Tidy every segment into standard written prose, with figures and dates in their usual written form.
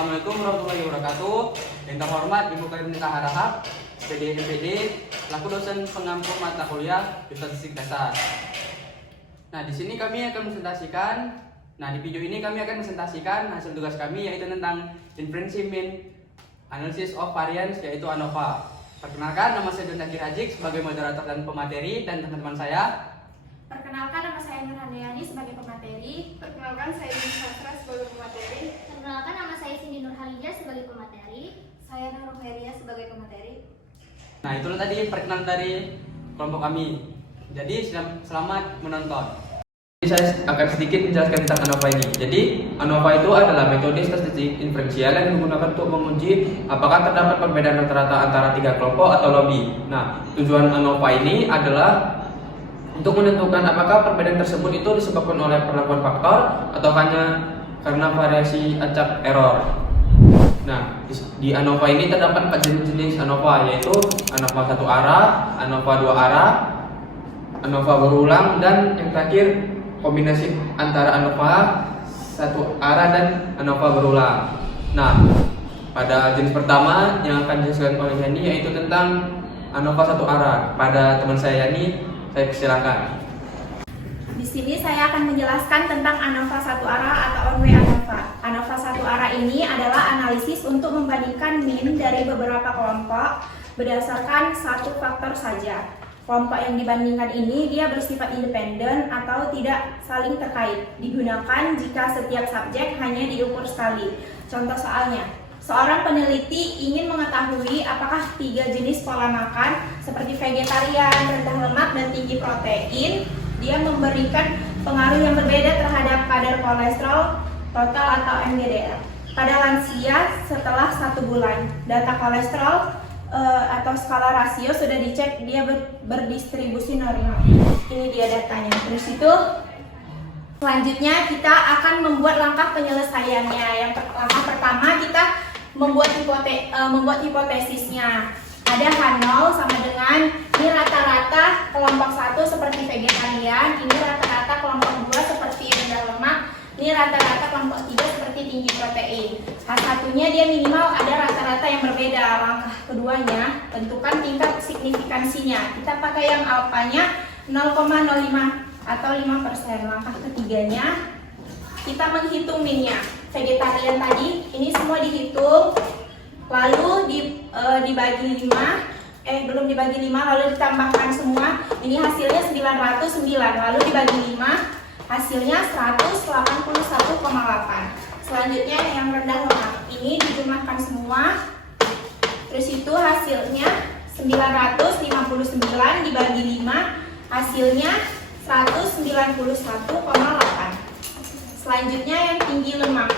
Assalamualaikum warahmatullahi wabarakatuh. Yang terhormat Ibu Karimita Harahap, PD MPD, selaku dosen pengampu mata kuliah Statistik Dasar. Nah, di sini kami akan presentasikan. Di video ini kami akan presentasikan hasil tugas kami, yaitu tentang Inference Mean Analysis of Variance, yaitu ANOVA. Perkenalkan, nama saya Don Zakir Hajik sebagai moderator dan pemateri, dan teman-teman saya. Perkenalkan, nama saya Nur Handayani sebagai pemateri. Perkenalkan, saya Dini Sastra sebagai pemateri. Perkenalkan, nama saya Cindy Nurhalijah sebagai pemateri. Saya Nur Khairia sebagai pemateri. Nah, itulah tadi perkenalan dari kelompok kami. Jadi, selamat menonton. Saya akan sedikit menjelaskan tentang ANOVA ini. Jadi, ANOVA itu adalah metode statistik inferensial yang digunakan untuk menguji apakah terdapat perbedaan rata-rata antara tiga kelompok atau lobby. Nah, tujuan ANOVA ini adalah untuk menentukan apakah perbedaan tersebut itu disebabkan oleh perlakuan faktor atau hanya karena variasi acak error. Nah, di ANOVA ini terdapat 4 jenis ANOVA, yaitu ANOVA satu arah, ANOVA dua arah, ANOVA berulang, dan yang terakhir kombinasi antara ANOVA satu arah dan ANOVA berulang. Nah, pada jenis pertama yang akan dijelaskan oleh Yani yaitu tentang ANOVA satu arah. Pada teman saya Yani, saya persilakan. Di sini saya akan menjelaskan tentang ANOVA satu arah atau one-way ANOVA. ANOVA satu arah ini adalah analisis untuk membandingkan mean dari beberapa kelompok berdasarkan satu faktor saja. Kelompok yang dibandingkan ini dia bersifat independen atau tidak saling terkait. Digunakan jika setiap subjek hanya diukur sekali. Contoh soalnya, seorang peneliti ingin mengetahui apakah 3 jenis pola makan seperti vegetarian, rendah lemak, dan tinggi protein dia memberikan pengaruh yang berbeda terhadap kadar kolesterol total atau MGDL. Pada lansia setelah 1 bulan, data kolesterol atau skala rasio sudah dicek, dia berdistribusi normal. Ini dia datanya. Terus itu selanjutnya kita akan membuat langkah penyelesaiannya. Langkah pertama kita membuat hipotesisnya. Ada H0 sama dengan ini rata-rata kelompok 1 seperti vegetarian, ini rata-rata kelompok 2 seperti rendah lemak, ini rata-rata kelompok 3 seperti tinggi protein. H1-nya dia minimal ada rata-rata yang berbeda. Langkah keduanya, tentukan tingkat signifikansinya. Kita pakai yang alfanya 0,05 atau 5%. Langkah ketiganya, kita menghitung minnya. Vegetarian tadi, ini semua dihitung, lalu dibagi 5, belum dibagi 5, lalu ditambahkan semua. Ini hasilnya 909, lalu dibagi 5, hasilnya 181,8. Selanjutnya yang rendah lemak, ini dijumlahkan semua, terus itu hasilnya 959 dibagi 5, hasilnya 191,8. Selanjutnya yang tinggi lemak,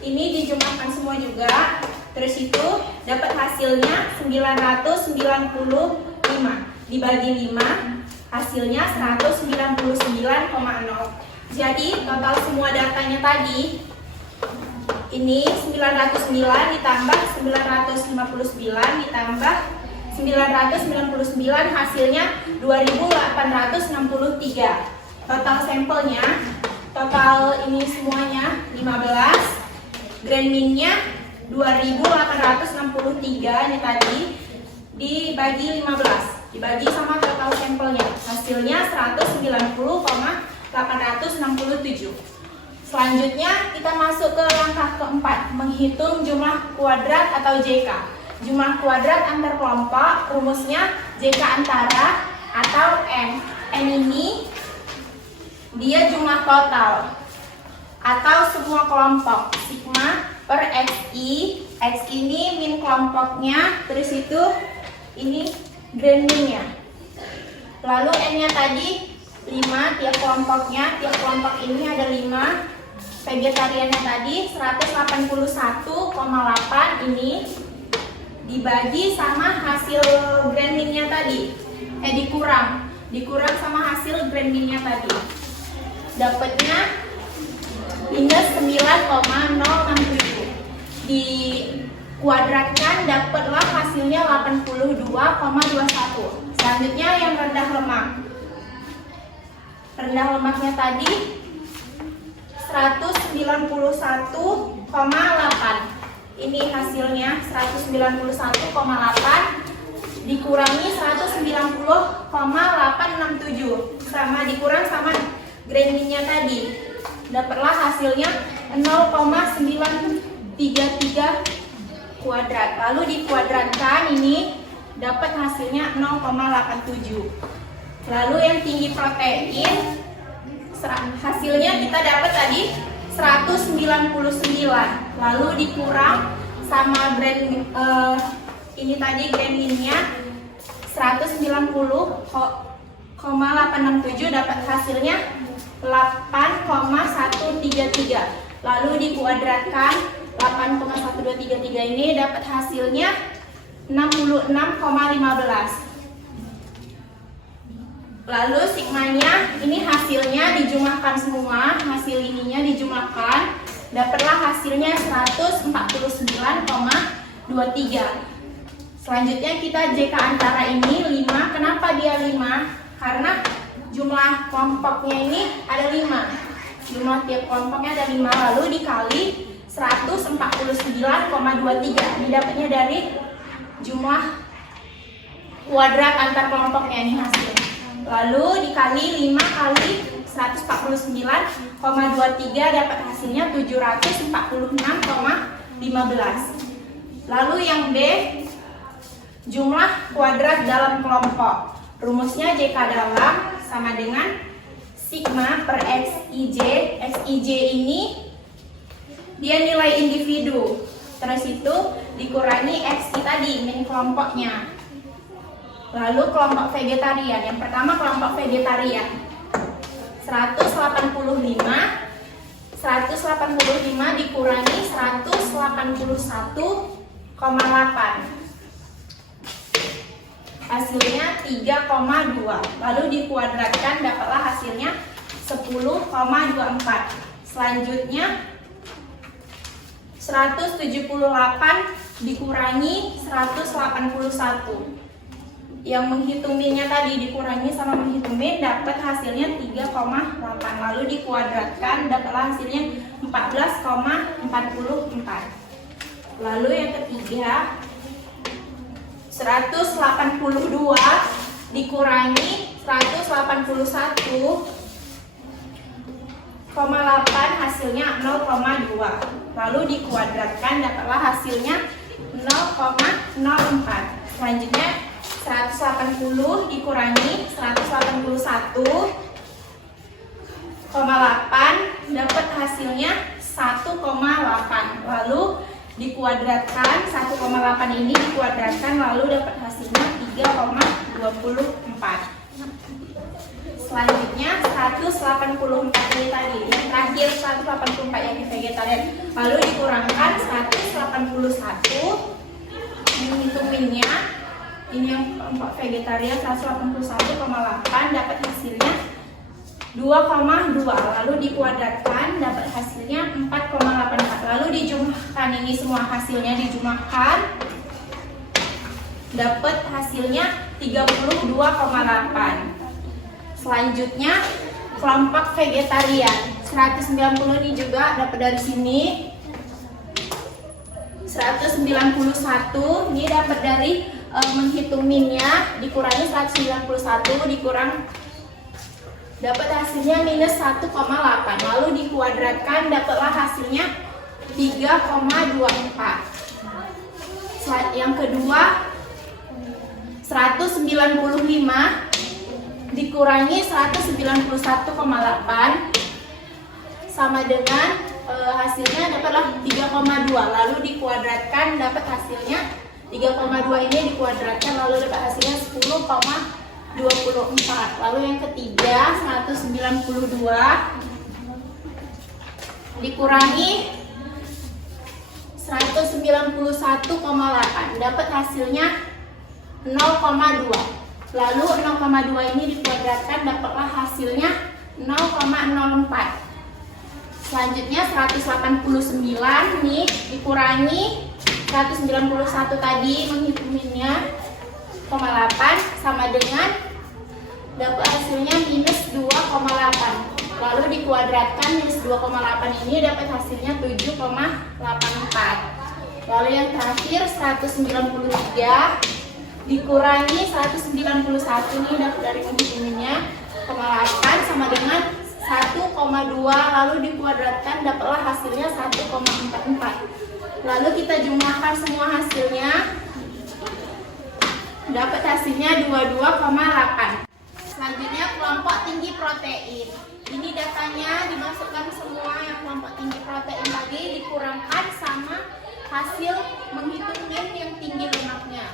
ini dijumlahkan semua juga, terus itu dapat hasilnya 995 dibagi 5, hasilnya 199,0. Jadi total semua datanya tadi ini 909 ditambah 959 ditambah 999, hasilnya 2863. Total sampelnya, total ini semuanya 15, grand mean-nya 2863 ini tadi dibagi 15, dibagi sama total sampelnya, hasilnya 190,867. Selanjutnya kita masuk ke langkah keempat, menghitung jumlah kuadrat atau JK. Jumlah kuadrat antar kelompok, rumusnya JK antara atau N. N ini dia jumlah total atau semua kelompok, sigma per XI. X ini min kelompoknya, terus itu ini grand mean-nya. Lalu N-nya tadi 5 tiap kelompoknya, tiap kelompok ini ada 5. Vegetariannya tadi 181,8 ini dibagi sama hasil grand mean-nya tadi. Dikurang sama hasil grand mean-nya tadi. Dapatnya minus 9,067. Dikuadratkan dapatlah hasilnya 82,21. Selanjutnya yang rendah lemak. Rendah lemaknya tadi 191,8. ini hasilnya 191,8 dikurangi 190,867 sama dikurang sama grand min-nya tadi. Dapatlah hasilnya 0,933 kuadrat. Lalu dikuadratkan ini dapat hasilnya 0,87. Lalu yang tinggi protein hasilnya kita dapat tadi 199. Lalu dikurang sama grand ini tadi grand min-nya 190,867 dapat hasilnya 8,133. Lalu dikuadratkan 8,1233 ini dapat hasilnya 66,15. Lalu sigmanya ini hasilnya dijumlahkan semua, hasil ininya dijumlahkan, dapatlah hasilnya 149,23. Selanjutnya kita JK antara ini 5. Kenapa dia 5? Karena jumlah kelompoknya ini ada 5. Jumlah tiap kelompoknya ada 5, lalu dikali 149,23. Ini dapatnya dari jumlah kuadrat antar kelompoknya ini hasilnya. Lalu dikali 5 kali 149,23 dapat hasilnya 746,15. Lalu yang B, jumlah kuadrat dalam kelompok. Rumusnya JK dalam sama dengan sigma per XIJ. XIJ ini dia nilai individu. Terus itu dikurangi XI tadi, min kelompoknya. Lalu kelompok vegetarian. Yang pertama kelompok vegetarian. 185 dikurangi 181,8. Hasilnya 3,2. Lalu dikuadratkan dapatlah hasilnya 10,24. Selanjutnya 178 dikurangi 181. Yang menghitung min-nya tadi dikurangi sama menghitung min dapat hasilnya 3,8. Lalu dikuadratkan dapatlah hasilnya 14,44. Lalu yang ketiga 182 dikurangi 181,8 hasilnya 0,2. Lalu dikuadratkan dapatlah hasilnya 0,04. Selanjutnya 180 dikurangi 181,8 dapat hasilnya 1,8. Lalu dikuadratkan 1,8 ini dikuadratkan lalu dapat hasilnya 3,24. Selanjutnya 184 ini tadi yang terakhir 184 yang di vegetarian. Lalu dikurangkan 181 menghitung min-nya. Ini yang kelompok vegetarian 181,8 dapat hasilnya 2,2. Lalu dikuadratkan dapat hasilnya 4,84. Lalu dijumlahkan ini semua hasilnya dijumlahkan dapat hasilnya 32,8. Selanjutnya kelompok vegetarian 190 ini juga dapat dari sini. 191 ini dapat dari menghitung min-nya dikurangi 191 dikurang dapat hasilnya minus 1,8. Lalu dikuadratkan dapatlah hasilnya 3,24. Yang kedua 195 dikurangi 191,8 sama dengan hasilnya dapatlah 3,2. Lalu dikuadratkan dapat hasilnya 3,2 ini dikuadratkan lalu dapat hasilnya 10,24. Lalu yang ketiga 192 dikurangi 191,8 dapat hasilnya 0,2. Lalu 0,2 ini dikuadratkan dapatlah hasilnya 0,04. Selanjutnya 189 nih dikurangi 191 tadi menghitung min-nya 0,8 sama dengan dapat hasilnya minus 2,8. Lalu dikuadratkan minus 2,8 ini dapat hasilnya 7,84. Lalu yang terakhir 193 dikurangi 191 nih dapat dari ujung-ujungnya, 8 sama dengan 1,2 lalu dikuadratkan dapatlah hasilnya 1,44. Lalu kita jumlahkan semua hasilnya, dapat hasilnya 22,8. Selanjutnya kelompok tinggi protein. Ini datanya dimasukkan semua yang kelompok tinggi protein tadi dikurangkan sama hasil menghitung min yang tinggi lemaknya.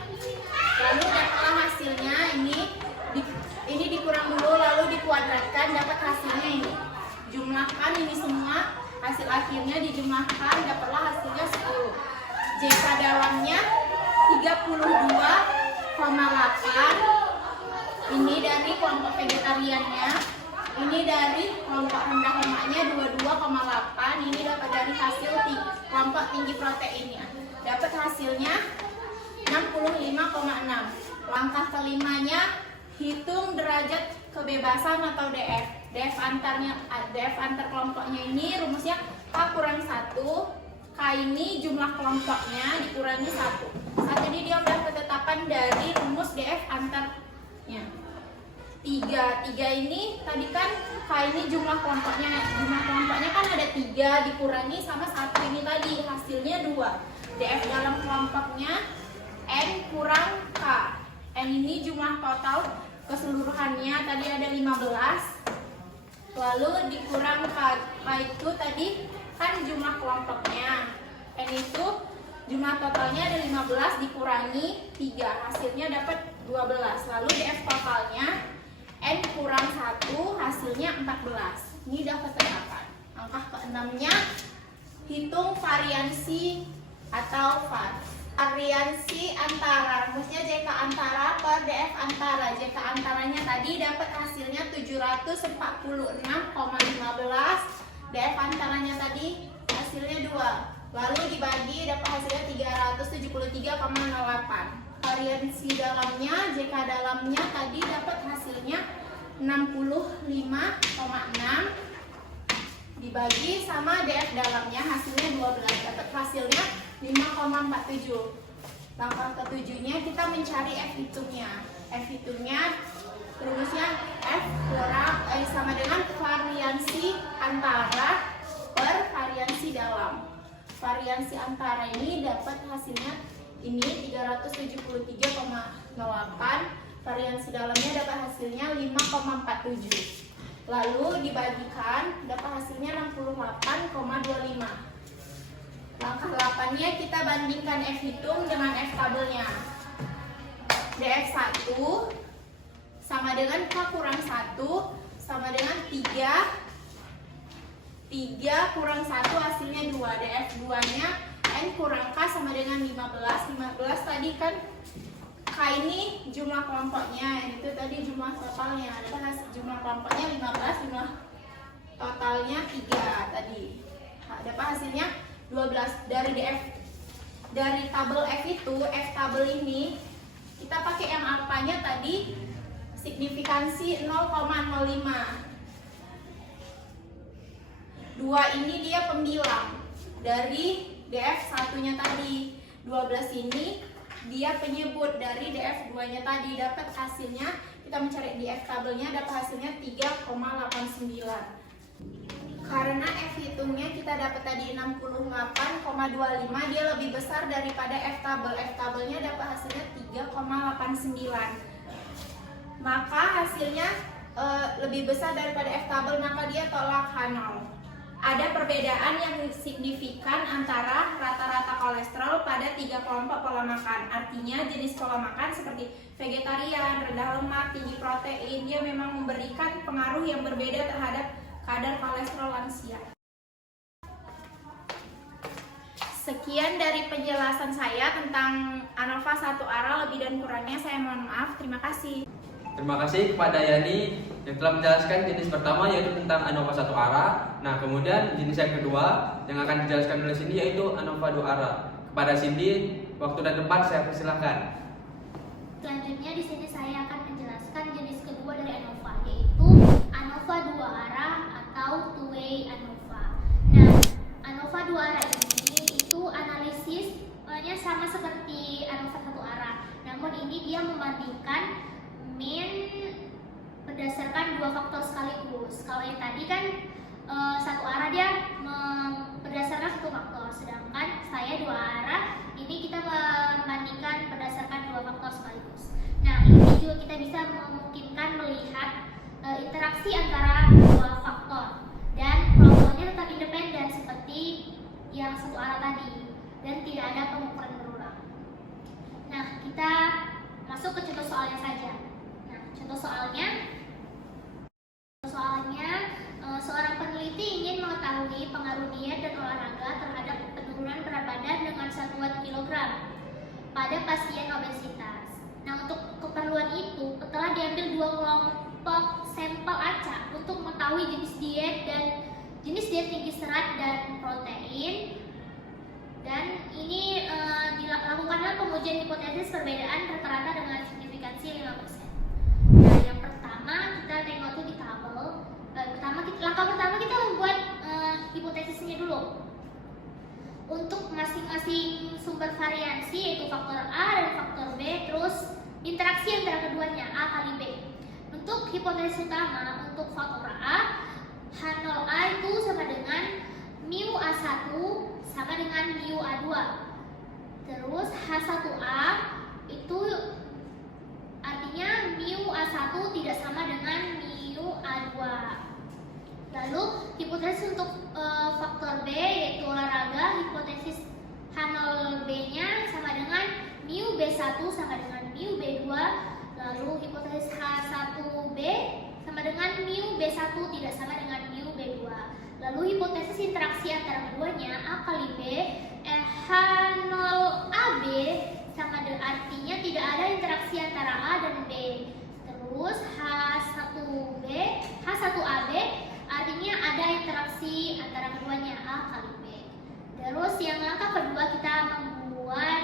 Lalu dapatlah hasilnya ini dikurang dulu lalu dikuadratkan dapat hasilnya ini. Jumlahkan ini semua, hasil akhirnya dijumlahkan dapatlah hasilnya 10. JK dalamnya 32,8. Ini dari kelompok vegetariannya. Ini dari kelompok rendah lemaknya 22,8. Ini dapat dari hasil kelompok tinggi proteinnya. Dapat hasilnya 65,6. Langkah kelimanya, hitung derajat kebebasan atau DF. DF antar kelompoknya ini rumusnya K kurang 1. K ini jumlah kelompoknya dikurangi 1. Saat ini dia udah ketetapan dari rumus DF antarnya. 3 ini tadi kan K ini jumlah kelompoknya kan ada 3 dikurangi sama 1 ini tadi hasilnya 2. DF dalam kelompoknya N kurang K. N ini jumlah total keseluruhannya tadi ada 15. Lalu dikurang K. K itu tadi kan jumlah kelompoknya. N itu jumlah totalnya ada 15 dikurangi 3. Hasilnya dapat 12. Lalu DF totalnya N kurang 1 hasilnya 14. Ini udah ketetapan. Langkah ke-6-nya hitung variansi atau VAR. Variansi antara, rumusnya JK antara per DF antara. JK antaranya tadi dapat hasilnya 746,15. DF antaranya tadi hasilnya 2. Lalu dibagi dapat hasilnya 373,08. Variansi dalamnya, JK dalamnya tadi dapat hasilnya 65,6 dibagi sama DF dalamnya hasilnya 12, dapat hasilnya 5,47. Langkah ke-7-nya kita mencari F hitungnya. F hitungnya rumusnya F kurang sama dengan variansi antara per variansi dalam. Variansi antara ini dapat hasilnya ini 373,08. Variansi dalamnya dapat hasilnya 5,47. Lalu dibagikan dapat hasilnya 68,25. Langkah 8-nya kita bandingkan F hitung dengan F tabelnya. DF1 sama dengan K kurang 1 sama dengan 3 kurang 1 hasilnya 2. DF2-nya N kurang K sama dengan 15. 15 tadi kan K ini jumlah kelompoknya, itu tadi jumlah totalnya. Ada jumlah kelompoknya 15, jumlah totalnya 3 tadi. Dapat hasilnya 12. Dari tabel F itu, F tabel ini kita pakai yang alfanya tadi signifikansi 0,05. 2 ini dia pembilang dari DF1-nya tadi. 12 ini dia penyebut dari DF2-nya tadi. Dapat hasilnya, kita mencari di F tabelnya, dapat hasilnya 3,89. Karena F hitungnya kita dapat tadi 68,25, dia lebih besar daripada F tabel. F tabelnya dapat hasilnya 3,89. Maka hasilnya lebih besar daripada F tabel, maka dia tolak H0. Ada perbedaan yang signifikan antara rata-rata kolesterol pada 3 kelompok pola makan. Artinya jenis pola makan seperti vegetarian, rendah lemak, tinggi protein, dia memang memberikan pengaruh yang berbeda terhadap kadar kolesterol lansia. Sekian dari penjelasan saya tentang ANOVA 1 ARA, lebih dan kurangnya saya mohon maaf. Terima kasih. Terima kasih kepada Yani yang telah menjelaskan jenis pertama yaitu tentang ANOVA 1 ARA. Nah, kemudian jenis yang kedua yang akan dijelaskan oleh Cindy yaitu ANOVA 2 ARA. Kepada Cindy, waktu dan tempat saya persilahkan. Selanjutnya di sini saya akan menjelaskan jenis kedua dari ANOVA, yaitu ANOVA 2 ARA atau two-way ANOVA. Nah, ANOVA 2 ARA ini itu analisis akan membandingkan min berdasarkan dua faktor sekaligus. Kalau yang tadi kan satu arah dia berdasarkan satu faktor, sedangkan saya dua arah ini kita membandingkan berdasarkan dua faktor sekaligus. Nah, ini juga kita bisa memungkinkan melihat interaksi antara dua faktor dan kelompoknya tetap independen seperti yang satu arah tadi dan tidak ada pengukuran berulang. Nah, kita masuk ke contoh soalnya saja. Nah, contoh soalnya seorang peneliti ingin mengetahui pengaruh diet dan olahraga terhadap penurunan berat badan dengan satuan kilogram pada pasien obesitas. Nah, untuk keperluan itu telah diambil dua kelompok sampel acak untuk mengetahui jenis diet tinggi serat dan protein. Dan ini dilakukanlah pengujian hipotesis perbedaan rata-rata dengan signifikansi 5%. Nah, yang pertama kita tengok tuh di tabel. Langkah pertama kita membuat hipotesisnya dulu. Untuk masing-masing sumber variansi yaitu faktor A dan faktor B, terus interaksi antara keduanya A kali B. Untuk hipotesis utama untuk faktor A, H0A itu sama dengan mu A1 sama dengan mu A2. Terus H1A itu artinya mu A1 tidak sama dengan mu A2. Lalu hipotesis untuk faktor B yaitu olahraga, hipotesis H0B-nya sama dengan mu B1 sama dengan mu B2. Lalu hipotesis H1B sama dengan mu B1 tidak sama dengan mu B2. Lalu hipotesis interaksi antara keduanya A kali B, H0AB sama dengan artinya tidak ada interaksi antara A dan B. Terus H1AB artinya ada interaksi antara keduanya A kali B. Terus yang langkah kedua kita membuat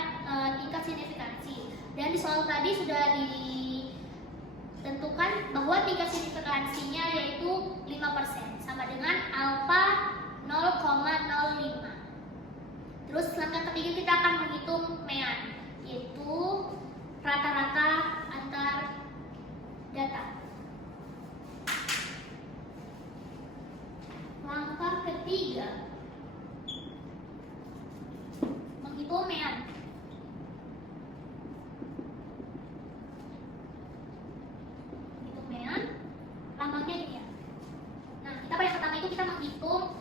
tingkat signifikansi. Dan di soal tadi sudah ditentukan bahwa tingkat signifikansinya yaitu 5% sama dengan alfa 0,05. Terus langkah ketiga kita akan menghitung mean, yaitu rata-rata antar data. Langkah ketiga menghitung mean. Lambangnya gini ya. Nah, kita pada yang pertama itu kita menghitung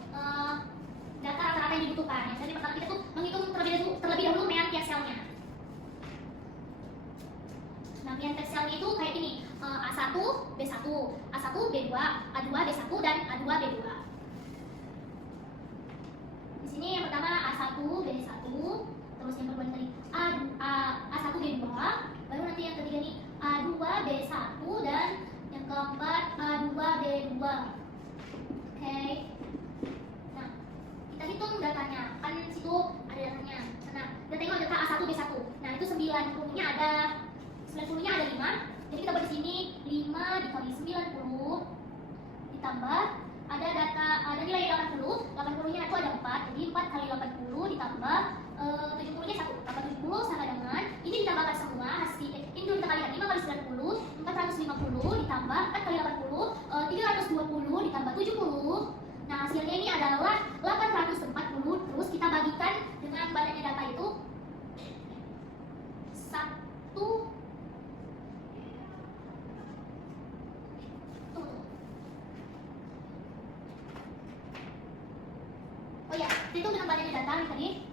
data rata-rata yang dibutuhkan. Jadi pertama kita tuh menghitung terlebih dahulu mean tiap selnya. Nah, mean tiap selnya itu kayak gini, A1 B1, A1 B2, A2 B1 dan A2 B2. Di sini yang pertama A1 B1, terus yang kedua tadi A1 B2, baru nanti yang ketiga nih A2 B1 dan yang keempat A2 B2. Oke. Nah, kita hitung datanya. Kan situ ada datanya. Nah, kita tengok data A1 B1. Nah, itu 90-nya ada 5. Jadi kita buat di sini 5 dikali 90 ditambah ada nilai 80. 80-nya itu ada 4. Jadi 4 kali 80 ditambah 70-nya 1. 70 sama dengan ini ditambahkan semua hasil ini kita kalikan 5 kali 90 450 ditambah 4 kali 80 320 ditambah 70. Nah, hasilnya ini adalah 840. Terus kita bagikan dengan banyaknya data itu 1. Oh ya, itu dengan banyaknya data nih tadi.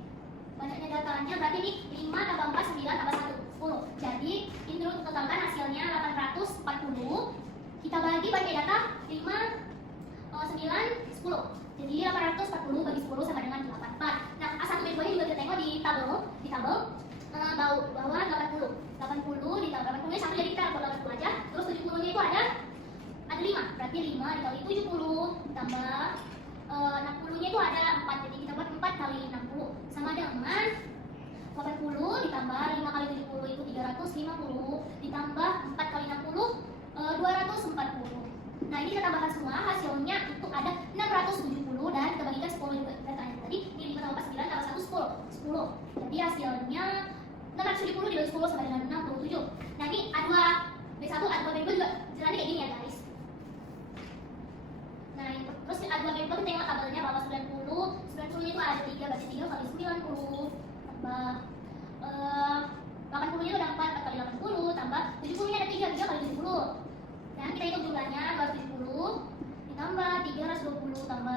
Banyaknya datanya berarti ini 5 tambah 4 9 tambah 1 10. Jadi ini dulu totalkan hasilnya 840. Kita bagi banyak data 5 9 10. Jadi 840 bagi 10 sama dengan 84. Nah, A1 B2 nya juga kita tengok di tabel bahwa 80 ditambah 80 nya sama, jadi kita buat 80 aja. Terus 70 nya itu ada 5. Berarti 5 dikali 70 ditambah 60 nya itu ada 4. Jadi kita buat 4 kali 60 sama dengan 80 ditambah 5 kali 70 itu 350 ditambah 4 kali 60 240. Nah, ini kita tambahkan semua, hasilnya itu ada 670 dan kita bagikan 10 juga datanya tadi. Ini 5 tambah 9 tambah 1 10. Jadi hasilnya 670 dibagi 10 sama dengan 67. Nah ini A2 B1, A2 B2 juga jalannya kayak gini ya guys. Nah terus A2 B2 kita tengok tabelnya bahwa 90 itu ada 3, berarti 3 kali 90 tambah 80 nya itu ada 4 kali 80 tambah 70 nya ada 3 kali 70. Dan kita hitung jumlahnya 270 ditambah 320 tambah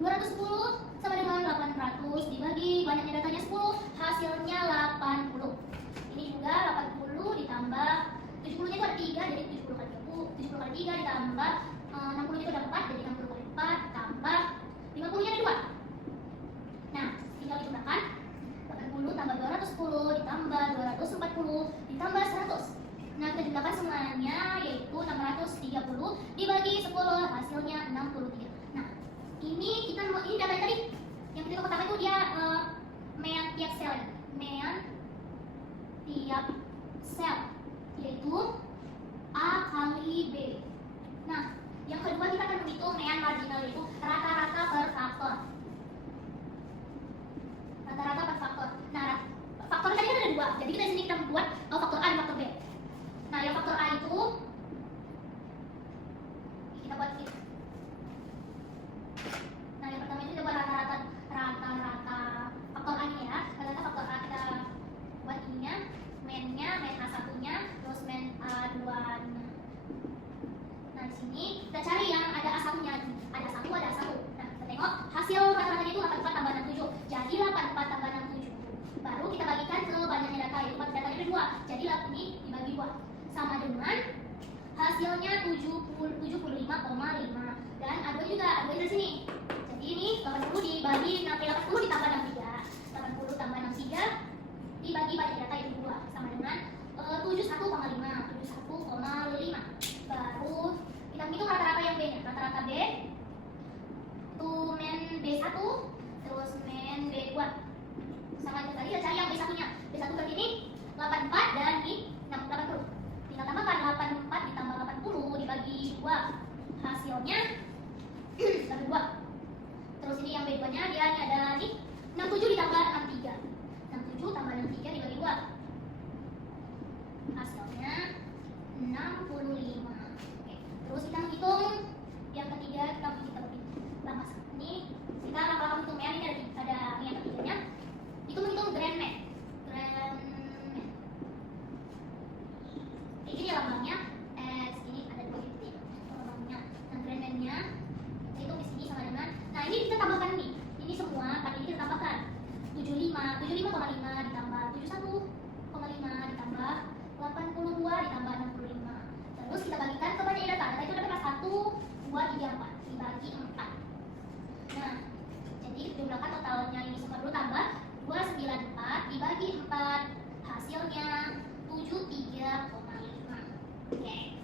210 sama dengan 800 dibagi banyaknya datanya 10, hasilnya 80. Ini juga 80 ditambah 70 nya itu ada 3, jadi 70 kali 30, 70 kali 3 ditambah 60 nya itu ada 4, jadi 60 kali 4 tambah 50 nya ada 2. Nah tinggal dijumlahkan 80 tambah 210 ditambah 240 ditambah 100. Nah kita jumlahkan semuanya yaitu 630 dibagi 10, hasilnya 63. Nah ini data tadi yang kita pertama itu dia mean tiap sel, mean tiap sel yaitu A kali B. Nah yang kedua kita akan menghitung mean marginal yaitu rata-rata per faktor. Rata-rata per faktor. Nah faktor tadi kan ada 2, jadi kita di sini kita buat faktor A dan faktor B. Nah yang faktor A itu kita buat ini. Nah yang pertama itu kita buat rata-rata faktor A nya ya. Rata-rata faktor A kita buat ininya, main A1 nya, terus main A2 nya. Nah di sini kita cari yang ada A1 nya, ada 1. Nah kita tengok hasil rata-ratanya itu 84 tambah 67, jadi 84 tambah 67. Baru kita bagikan ke banyaknya data, yaitu datanya ada 2, jadi ini dibagi 2 sama dengan hasilnya 75,5 dan A2 juga ada di sini. Jadi ini 80 dibagi 80 ditambah 63. 80 tambah 63 dibagi banyaknya data itu 2 sama dengan 71,5. Baru kita hitung rata-rata yang B nya. Rata-rata B itu men B1 terus men B2 sama itu tadi kita cari yang B1 nya. B1 berarti ini 84 dan ini 80. Tinggal tambahkan 84 ditambah 80 dibagi 2, hasilnya bagi 2. Terus ini yang B2 nya dia ini ada nih 67 ditambah 63. 67 tambah 63 dibagi 2, hasilnya 65. Oke. Terus kita menghitung yang ketiga, kita bagi lama ini kita lama-lama hitung ya, ini ada yang ketiganya itu menghitung grand math. Ini lambangnya X, ini ada 2 titik lambangnya. Nah grand math-nya kita hitung di sini sama dengan, nah ini kita tambahkan nih, ini semua tadi ini kita tambahkan 75,5 ditambah 71,5 ditambah 82 ditambah 65. Terus kita bagikan ke banyak data. Data itu ada 1, 2, 3, 4 dibagi 4. Nah jadi jumlahkan totalnya ini semua dulu tambah 294 dibagi 4, hasilnya 73,5. Oke.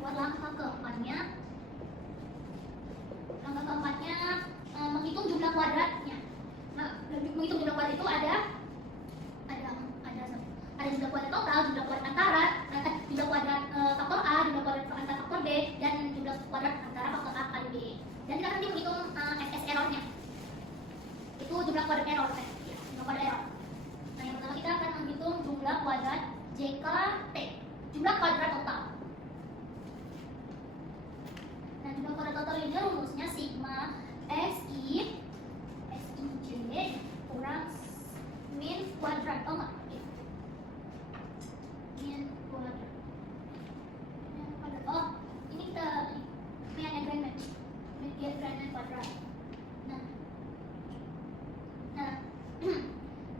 Buat langkah keempatnya. Langkah keempatnya menghitung jumlah kuadratnya. Nah, menghitung jumlah kuadrat itu ada jumlah kuadrat total, jumlah kuadrat antara, jumlah kuadrat faktor A, jumlah kuadrat antara faktor B, dan jumlah kuadrat antara faktor A kali B. Dan kita nanti menghitung SS errornya. Itu jumlah kuadrat error, jumlah kuadrat error. Nah yang pertama kita akan menghitung jumlah kuadrat JKT, jumlah kuadrat total. Nah jumlah kuadrat total ini rumusnya sigma SI J kurang min kuadrat, oh enggak? Min kuadrat. Oh ini kita min grand math kuadrat. Nah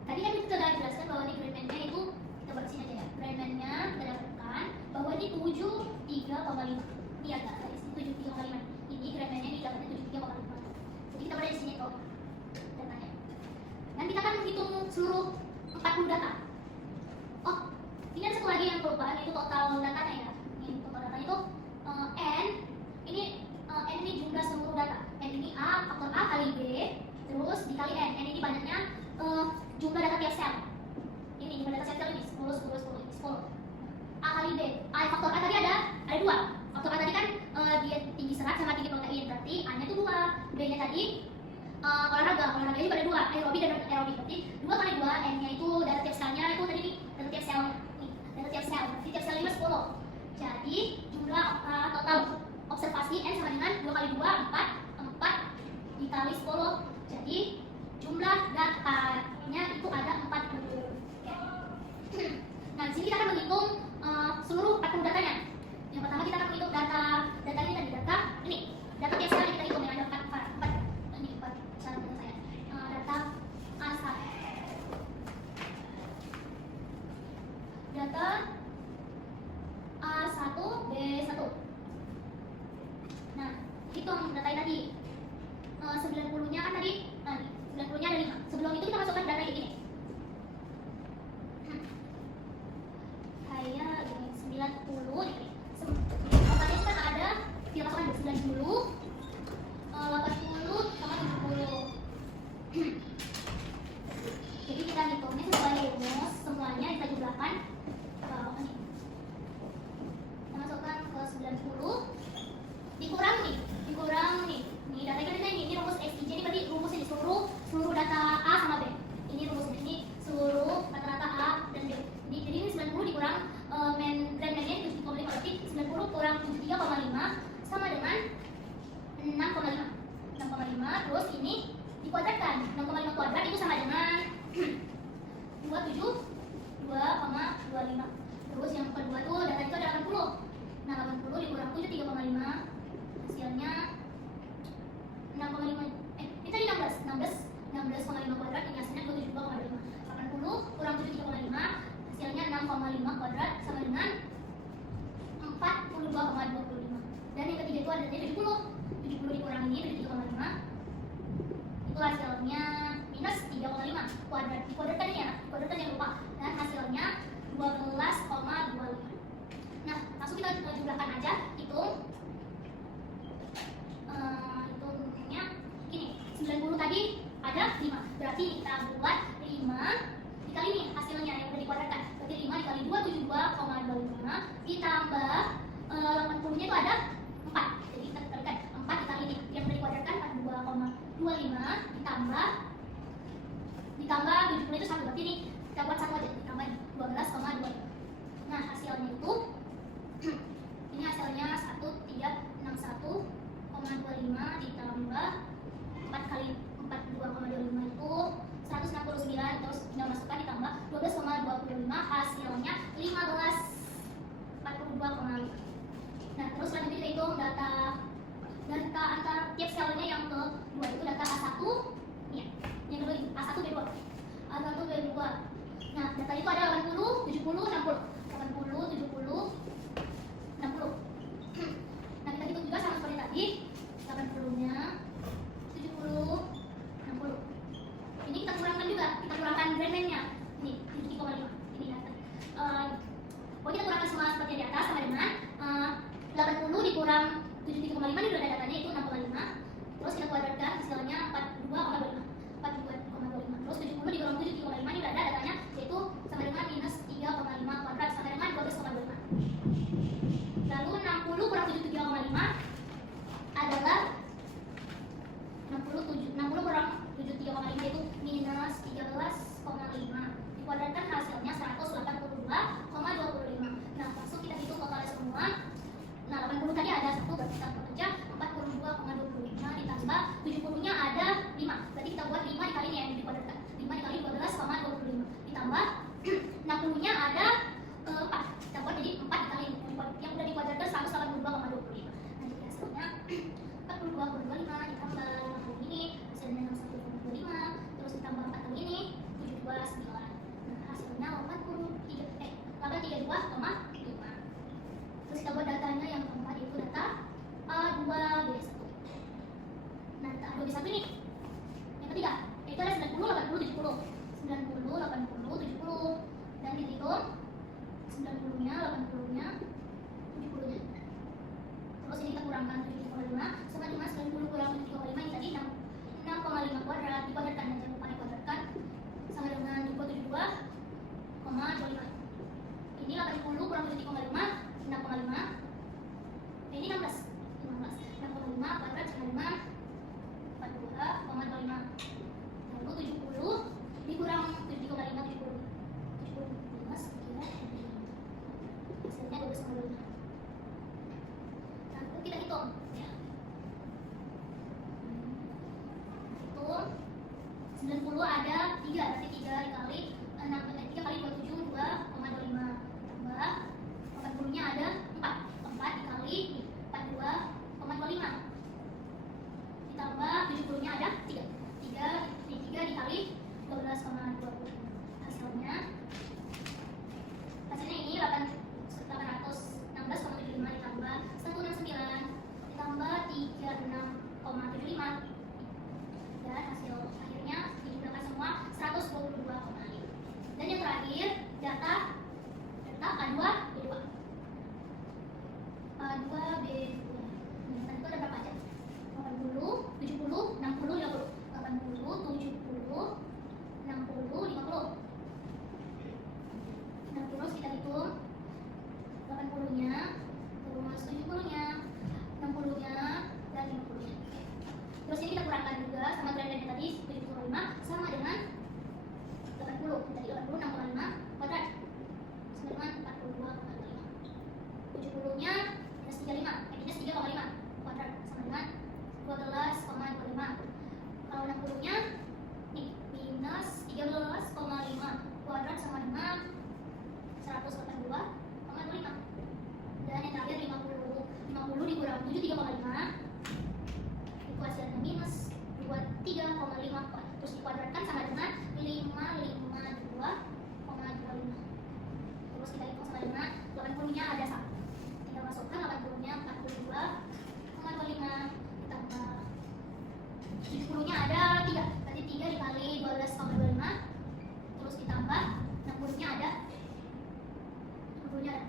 tadi kan kita sudah jelaskan bahwa di grand math-nya itu kita buat sini aja ya. Grand math-nya kita dapatkan bahwa ini 73,5. Ini ya guys, 73,5. Ini grand math-nya ini dapatnya 73,5. Jadi kita boleh di sini kok datanya. Dan kita akan menghitung seluruh 40 data. Oh, ini ada satu lagi yang perubahan, yaitu total datanya ya. Ini total datanya itu n. Ini jumlah seluruh data. N ini A, faktor A kali B, terus dikali n. N ini banyaknya jumlah data tiap sel. Ini jumlah data sel ini 10. A kali B. Faktor A tadi ada 2. Faktor A tadi kan dia tinggi serat sama tinggi protein, berarti A-nya itu 2. B-nya tadi olahraga ini pada 2, aerobik dan aerobik, berarti 2 kali 2, N-nya itu 272,25. Terus yang kedua tuh data itu ada 80. Nah 80 dikurang 7 3,5 hasilnya 6,5. Ini tadi 16,5 kuadrat, ini hasilnya 22,5. 80 kurang 7 3,5 hasilnya 6,5 kuadrat sama dengan 42,25. Dan yang ketiga itu adanya 70 dikurang ini 73,5 itu hasilnya minus 3,5 kuadrat. Dikuadratkan ya, dikuadratkan jangan lupa. Dan hasilnya 12,25. Nah, langsung kita jumlahkan aja, hitungnya gini. 90 tadi ada 5. Berarti kita buat 5 dikali ini hasilnya yang udah dikuadratkan. Berarti 5 dikali 2 72,25 ditambah 80-nya itu ada 4. Jadi kita kalikan 4 dikali ini yang udah dikuadratkan 42,25 ditambah 70 itu 1. Berarti ini kita buat 1 aja, ditambah 12,25. Nah, hasilnya itu ini hasilnya 1361,25 ditambah 4 kali 42,25 itu 169. Terus tinggal masukkan ditambah 12,25 hasilnya 1542,5. Nah, terus selanjutnya kita hitung data antar tiap selnya. Yang kedua itu data A1 ya, yang kedua A1 B2 A1 B2. Nah, data itu ada 80 70 60 80 70 60. Nah, kita hitung juga sama seperti tadi, 80-nya 70 60. Ini kita kurangkan juga, kita kurangkan Grandman-nya. Ini 7,5. Ini data. Kita kurangkan semua seperti di atas sama dengan 80 dikurang 73,5 ini udah ada datanya itu 6,5. Terus kita kuadratkan hasilnya 42,25. 42,25. Terus 70 dikurang 73,5 ini udah ada datanya yaitu sama dengan minus 3,5 kuadrat sama dengan 12,25. Lalu 60 kurang 73,5 adalah 60 kurang 73,5 yaitu minus 13,5. Dikuadratkan hasilnya 182,25. Nah, langsung kita hitung totalnya semua. Nah, 80 tadi ada 1, berarti kita buat aja 42,25 ditambah 70-nya ada 5. Berarti kita buat 5 dikali ini yang dikuadratkan. 5 dikali 12,25 ditambah 60-nya ada 4. Kita buat jadi 4 dikali ini. Yang udah dikuadratkan 182,25. Nah, jadi hasilnya 42,25 ditambah 60 ini hasilnya 61,25. Terus ditambah 4 kali ini 729. Nah, hasilnya 832,5. Terus kita buat datanya yang keempat itu data A2B1. Nah, data A2B1 ini yang ketiga, itu ada 90 80 70. 90 80 70 dan dihitung 90-nya 80-nya 70-nya. Terus ini kita kurangkan 7,5 sama dengan 90 kurang 7,5 ini tadi 6,5 kuadrat. Dikuadratkan, jangan lupa dikuadratkan sama dengan 272,25. Ini 80 kurang 7,5 6,5. Ini 16 6,5 kuadrat sama dengan 42,25. Lalu 70 dikurang 7,5 70 minus 3 hasilnya 12,25. Nah, kita hitung ya. Hitung 90 ada 3, berarti 3 dikali 6 3 kali 27 2,25 tambah 80-nya ada 4 dikali 42,25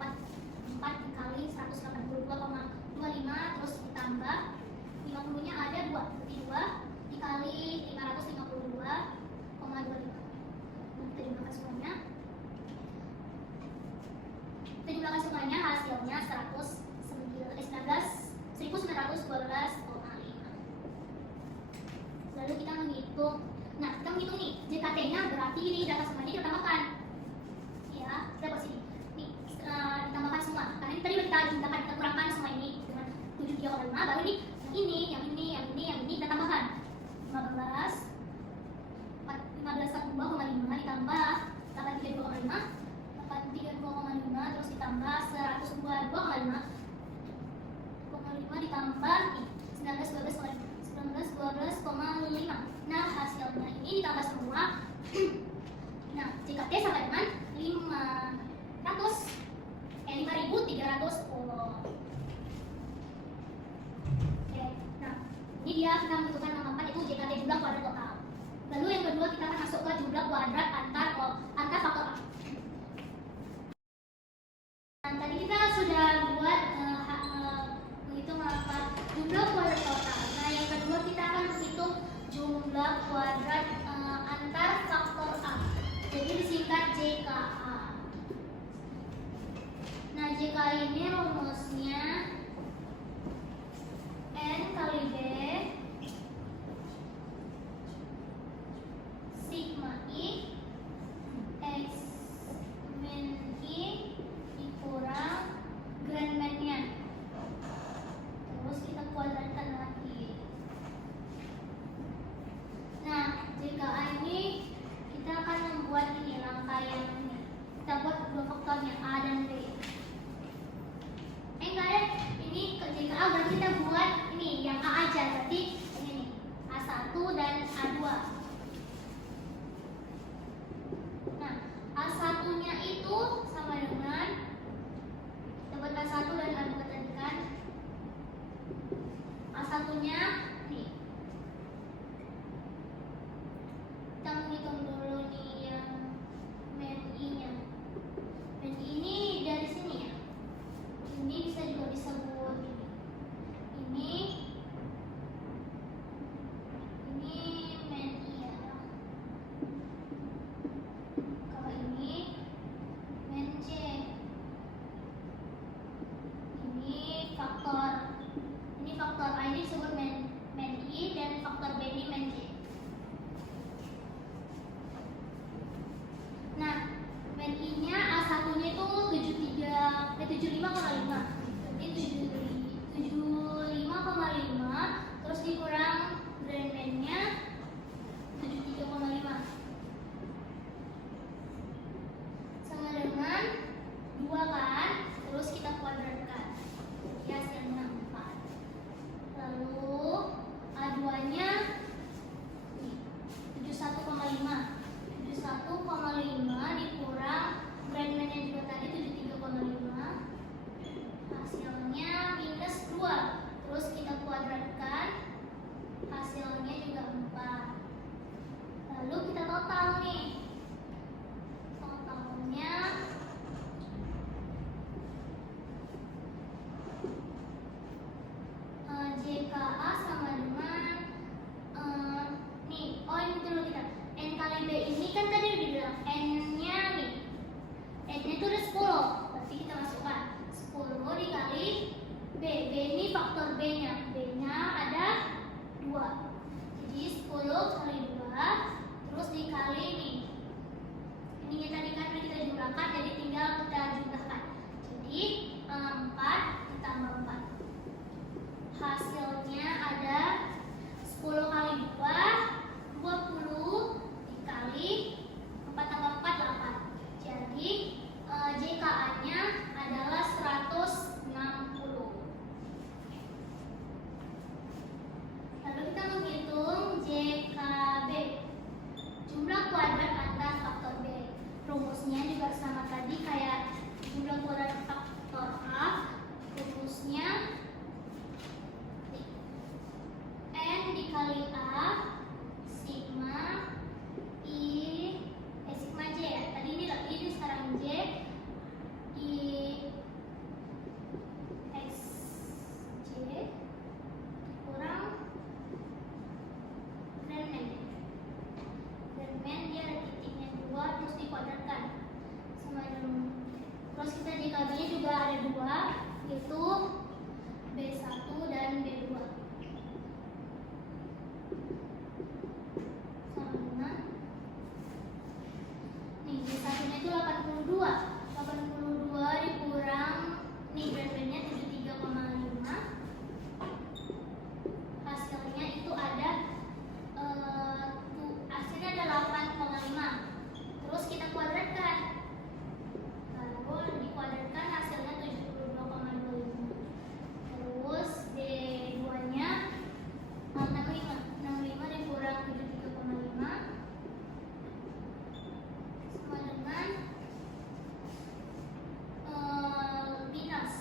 dapat 4 dikali 182,25 terus ditambah 50 nya ada 2 berarti 2 dikali 552,25. Kita jumlahkan semuanya. Kita jumlahkan semuanya, hasilnya 1912,5. Lalu kita menghitung. Nah, kita menghitung nih JKT-nya, berarti ini data semuanya kita tambahkan. Ya, kita buat sini. Nih, ditambahkan semua. Karena ini tadi kita kurangkan semua ini dengan 73,5, baru nih yang ini kita tambahkan. 15,5 ditambah 82,5 terus ditambah 102,5 ditambah 1912,5. Nah, hasilnya ini ditambah semua. Nah, JKT sama dengan 5.310. Oke, nah ini dia kita menentukan nama 4 itu JKT jumlah kuadrat total. Lalu yang kedua kita akan masuk ke jumlah kuadrat antar faktor A. Nah, tadi kita sudah buat menghitung apa jumlah kuadrat total. Nah, yang kedua kita akan menghitung jumlah kuadrat antar faktor A. Jadi disingkat JKA. Nah, JKA ini rumusnya N kali B sigma I X min I dikurang grand man-nya. Terus kita kuadratkan lagi. Nah, JKA ini kita akan membuat ini rangkaian ini. Kita buat dua faktornya A dan B. Enggak ada, ini ke JKA berarti kita buat ini yang A aja, berarti ini nih A1 dan A2. Nah, A1 nya itu sama dengan kita buat A1 dan A2 tadi kan. A1 nya nih kita menghitung dulu nih yang men I nya. Men I ini dari sini ya. Ini bisa juga disebut ini men I ya. Kalau ini men C. Ini faktor A ini disebut men I dan faktor B ini men C. Nah, men I nya A1 nya itu 75,5. Jadi 75,5 terus dikurang grand man nya 73,5 sama dengan 2 kan, terus kita kuadratkan ya hasilnya 4. Lalu A2 nya 71,5 dikurang grand man nya juga tadi 73,5, hasilnya minus JKB-nya juga ada dua, yaitu B1 dan B2. Sama dengan nih B1-nya itu 82. 82 dikurang nih berat-beratnya 73,5. Hasilnya itu ada hasilnya ada 8,5. Terus kita kuadratkan. Lalu dikuadratkan hasilnya 72,25. Terus D2-nya 65. 65 dikurang 73,5 sama dengan minus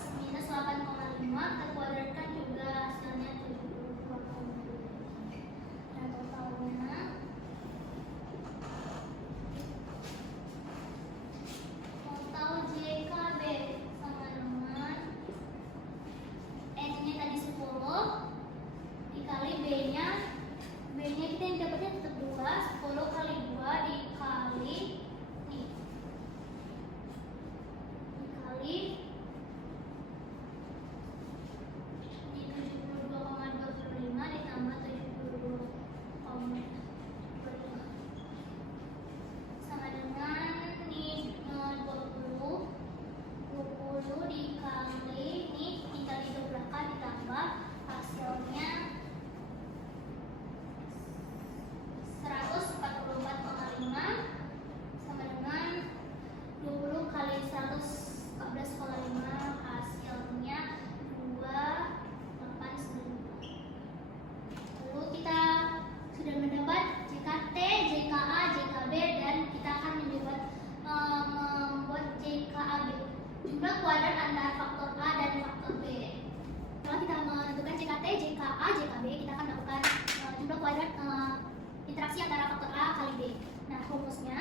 8,5. Kita kuadratkan juga hasilnya 72,25. Dan totalnya total JKB sama dengan N-nya tadi 10 dikali B-nya kita yang dapatnya tetap 2. 10 kali 2 dikali nih dikali di 72,25 ditambah 72,25 sama dengan nih 20 dikali nih dikali dobrakan ditambah hasilnya 144,5 sama dengan 20 kali 114,5 hasilnya 289. Lalu kita sudah mendapat JKT, JKA, JKB dan kita akan membuat JKAB. Jumlah kuadrat antara faktor A dan faktor B. Setelah kita menentukan JKT, JKA, JKB, kita akan melakukan jumlah kuadrat interaksi antara faktor A kali B. Nah, rumusnya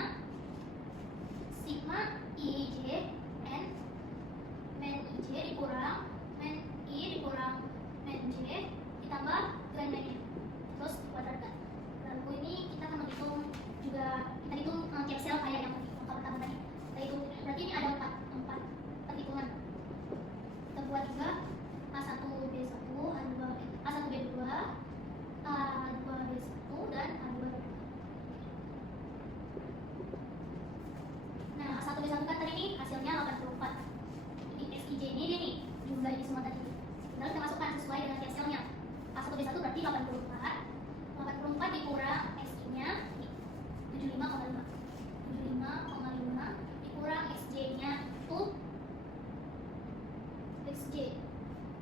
sigma IJ N men IJ dikurang men I dikurang men J ditambah gen N-nya. Terus dikuadratkan. Lalu ini kita akan menghitung juga, kita hitung kapsel kayak yang pertama tadi. Kita hitung, berarti ini ada 4 perhitungan. Kita buat juga A1 B1, A1 B2, A2 B1 dan A2 B2. Nah, A1 B1 kan tadi nih hasilnya 84. Ini XIJ ini dia nih, jumlah ini semua tadi. Lalu kita masukkan sesuai dengan kapselnya. A1 B1 berarti 84. 84 dikurang XI-nya 75,5. 75,5 dikurang XJ-nya itu XJ.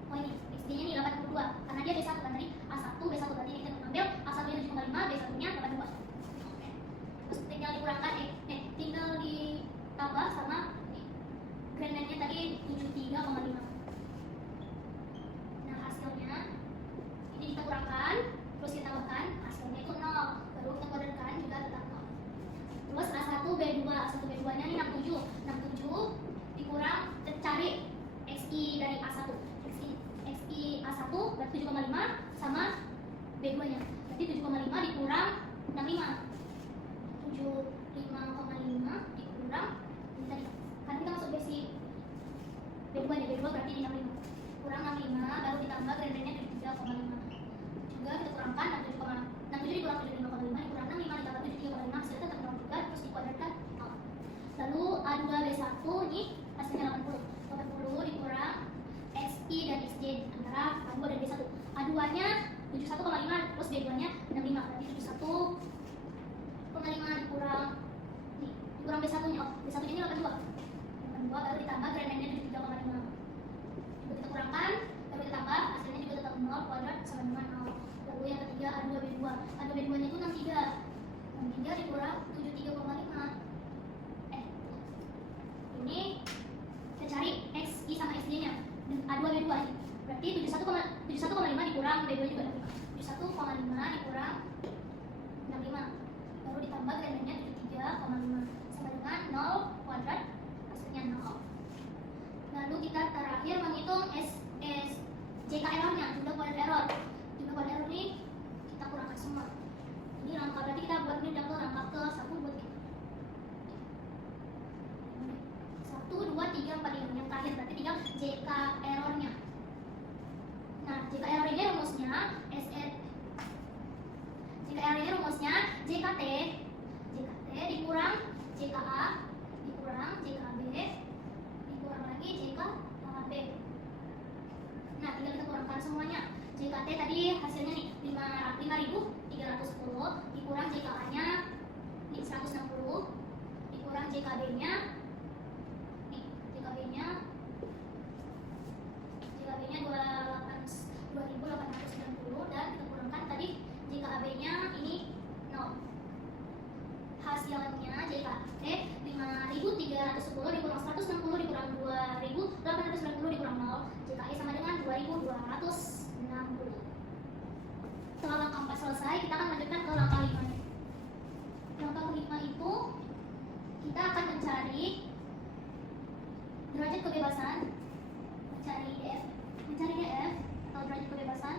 Oh ini, XJ-nya nih 82 karena dia B1 kan tadi A1 B1 berarti kita ambil A1-nya 75, B1-nya 82. Oke. Terus tinggal dikurangkan tinggal ditambah sama gradient-nya tadi 73,5. Nah, hasilnya ini kita kurangkan, terus kita tambahkan, hasilnya itu 0. Baru kita kuadratkan juga tetap 0. Terus A1 B2, A1 B2-nya ini 67. 67 dikurang, kita cari XI dari A1. XI A1 berarti 7,5 sama B2-nya. Berarti 7,5 dikurang 65. 75,5 dikurang ini tadi. Kan kita masuk basic B2-nya, B2 berarti 65. Kurang 65 baru ditambah gradient-nya 73,5. Juga kita kurangkan 67 dikurang 75,5 dikurang 65 ditambah 73,5 hasilnya tetap 0 juga, terus dikuadratkan 0. Lalu A2 B1 ini hasilnya 80 dikurang XI dan XJ antara A2 dan B1. A2-nya 71,5 terus B2-nya 65 berarti 71,5 dikurang nih dikurang B1-nya. B1-nya ini 82 baru ditambah gradient-nya 73,5. Juga kita kurangkan baru kita tambah hasilnya juga tetap 0 kuadrat sama dengan 0. Lalu yang ketiga A2 B2. A2 B2-nya itu 63. 63 dikurang 73,5. Ini kita cari XI sama XJ-nya. A2 B2 ini. Berarti 71,5 dikurang B2 juga 65. 71,5 dikurang 65. Baru ditambah gradient-nya 73,5 sama dengan 0 kuadrat hasilnya 0. Lalu kita terakhir menghitung JK error-nya, jumlah kuadrat error. Jumlah kuadrat error ini kita kurangkan semua. Ini rangka, berarti kita buat ini double rangka ke 1 buat kita. 1, 2, 3, 4, 5. Yang terakhir JK errornya. Nah, JK error ini rumusnya JK error ini rumusnya JKT dikurang JKA dikurang JKB dikurang lagi JKB. Nah, tinggal kita kurangkan semuanya. JKT tadi hasilnya nih 5.310 dikurang JKA-nya nih 160 dikurang JKB-nya nih JKB-nya 2.890 dan kita kurangkan tadi JKAB-nya ini 0. Hasilnya JKT 5.310 dikurang 160 dikurang 2.890 dikurang 0, JKE sama dengan 2.260. Setelah langkah 4 selesai, kita akan lanjutkan ke langkah 5. Langkah 5 itu kita akan mencari derajat kebebasan, mencari DF atau derajat kebebasan,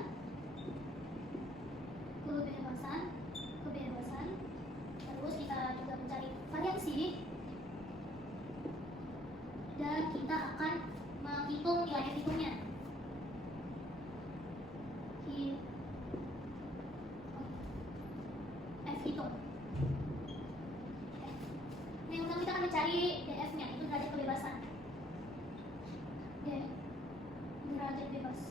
terus kita juga mencari variasi, dan kita akan menghitung nilai F hitungnya. F hitung. Nah, yang pertama kita akan mencari DF-nya, itu derajat kebebasan. Derajat bebas.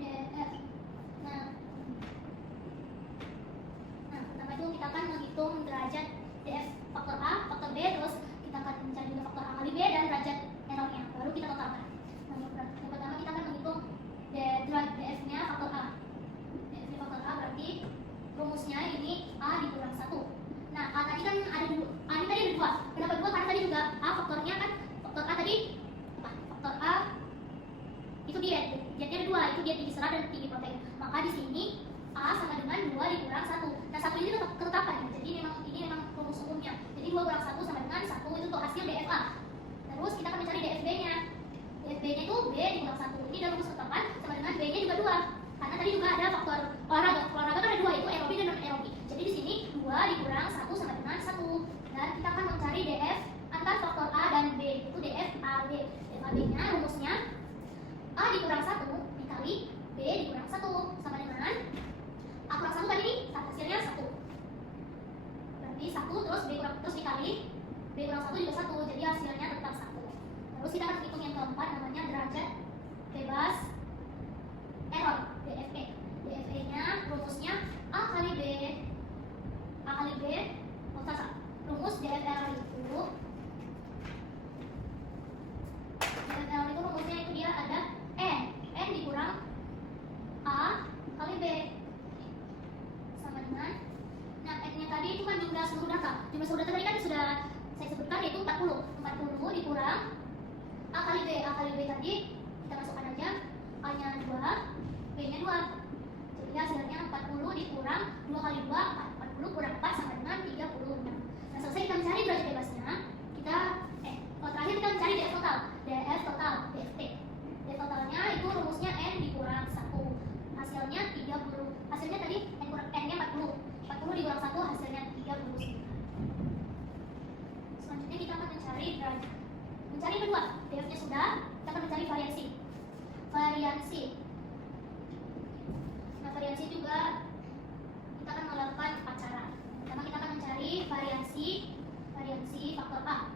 DF. Nah, pertama itu kita akan menghitung derajat DF faktor A, faktor B, terus kita akan mencari juga faktor A kali B dan derajat errornya, baru kita totalkan. Nah, yang pertama kita akan menghitung derajat DF-nya faktor A. DF-nya faktor A berarti rumusnya ini A dikurang 1. Nah, A tadi kan ada 2. A ini tadi ada 2. Kenapa 2? Karena tadi juga A faktornya kan, faktor A tadi apa? Faktor A itu dietnya ada 2, itu diet tinggi serat dan tinggi protein. Maka di sini A sama dengan 2 dikurang 1. Nah, 1 ini tetap ketetapan ya. Jadi ini memang rumus umumnya. Jadi 2 kurang 1 sama dengan 1, itu untuk hasil DFA. Terus kita akan mencari DFB-nya. DFB-nya itu B dikurang 1. Ini adalah rumus ketetapan sama dengan B-nya juga 2. Karena tadi juga ada faktor olahraga. Olahraga kan ada 2, yaitu aerobik dan non aerobik. Jadi di sini 2 dikurang 1 sama dengan 1. Dan kita akan mencari DF antar faktor A dan B, itu DFAB. DFAB-nya rumusnya A dikurang 1 dikali B dikurang 1 sama dengan A kurang 1 tadi nih, hasilnya 1. Berarti 1 terus dikali B kurang 1 juga 1, jadi hasilnya tetap 1. Terus kita akan hitung yang keempat, namanya derajat bebas error, DFE. DFE-nya rumusnya A kali B rumus DF error itu rumusnya itu dia ada N dikurang A kali B sama dengan, nah N-nya tadi itu kan jumlah seluruh data. Jumlah seluruh data tadi kan sudah saya sebutkan, yaitu 40 dikurang A kali B tadi kita masukkan aja, A-nya 2, B-nya 2. Jadi hasilnya 40 dikurang 2 kali 2, 40 kurang 4 sama dengan 36. Nah, selesai kita mencari derajat bebasnya, terakhir kita mencari DF total, DFT. DF totalnya itu rumusnya N dikurang 1. Hasilnya 30. Hasilnya tadi N-nya 40. 40 dikurang 1 hasilnya 39. Selanjutnya kita akan mencari derajat. Mencari kedua, DF-nya sudah, kita akan mencari variasi. Nah, variasi juga kita akan melakukan 4 cara. Pertama kita akan mencari variasi faktor A.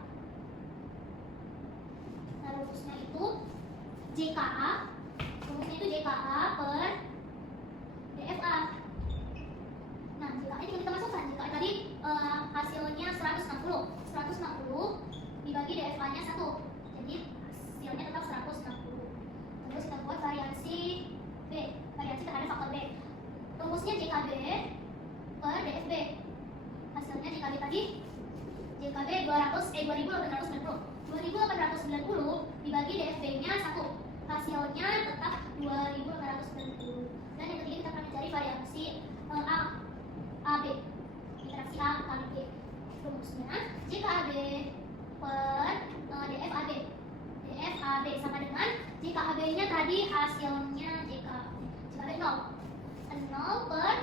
Nah, rumusnya itu JKA. Rumusnya itu JKA per DFA. Nah, JKA tinggal kita masukkan. JKA tadi hasilnya 160 dibagi DFA-nya 1. Jadi hasilnya tetap 160. Terus kita buat variasi B. Variasi terhadap faktor B. Rumusnya JKB per DFB. Hasilnya JKB tadi JKB 2890 dibagi DFB-nya 1. Hasilnya tetap 2890. Dan yang ketiga kita akan mencari variasi AB. Interaksi A kali B. Rumusnya JKB per DFAB. DFAB sama dengan JKAB-nya tadi hasilnya JKB 0 per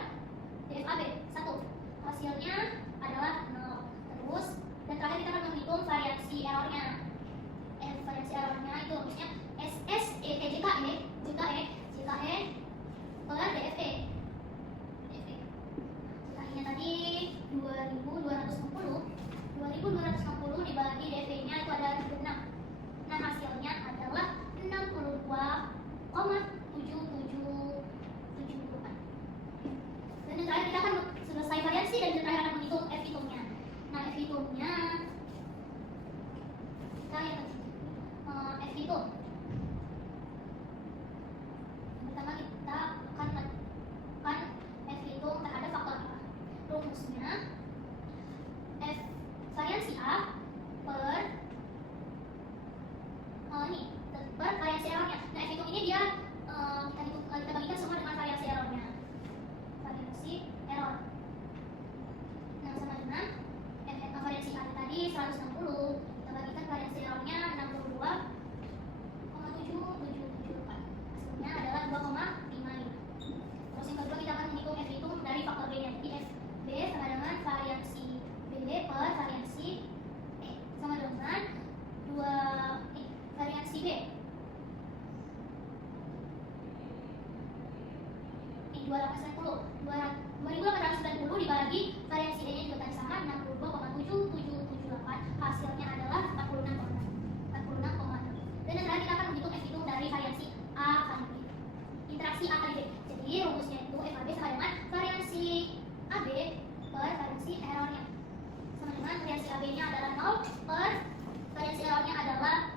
DFAB 1. Hasilnya adalah 0. Terus dan terakhir kita akan menghitung variasi errornya. variasi errornya itu rumusnya JKE per DFE. JKE-nya tadi 2260 dibagi DFE-nya itu ada 6. Nah, hasilnya adalah 62,7774. Dan yang terakhir kita akan selesai variasi dan yang terakhir akan menghitung F hitungnya. Nah, F hitungnya kita lihat F hitung. Pertama kita akan melakukan F hitung terhadap faktor A. Rumusnya F variasi A per per variasi errornya. Nah, F hitung ini dia kita bagikan semua dengan variasi errornya. Variasi error. Nah, sama dengan variasi A tadi 160, kita bagikan variasi errornya 62,7774. Hasilnya adalah 2,55. Terus yang kedua kita akan menghitung F hitung dari faktor B nya. Jadi FB sama dengan variasi B per variasi E sama dengan variasi B 2890 dibagi variasi E nya juga tadi sama 62,7778. Hasilnya adalah 46,6. Dan yang terakhir kita akan menghitung F hitung dari variasi A kali B, interaksi A kali B. Jadi rumusnya itu FAB sama dengan variasi AB per variasi errornya sama dengan variasi AB nya adalah 0 per variasi errornya adalah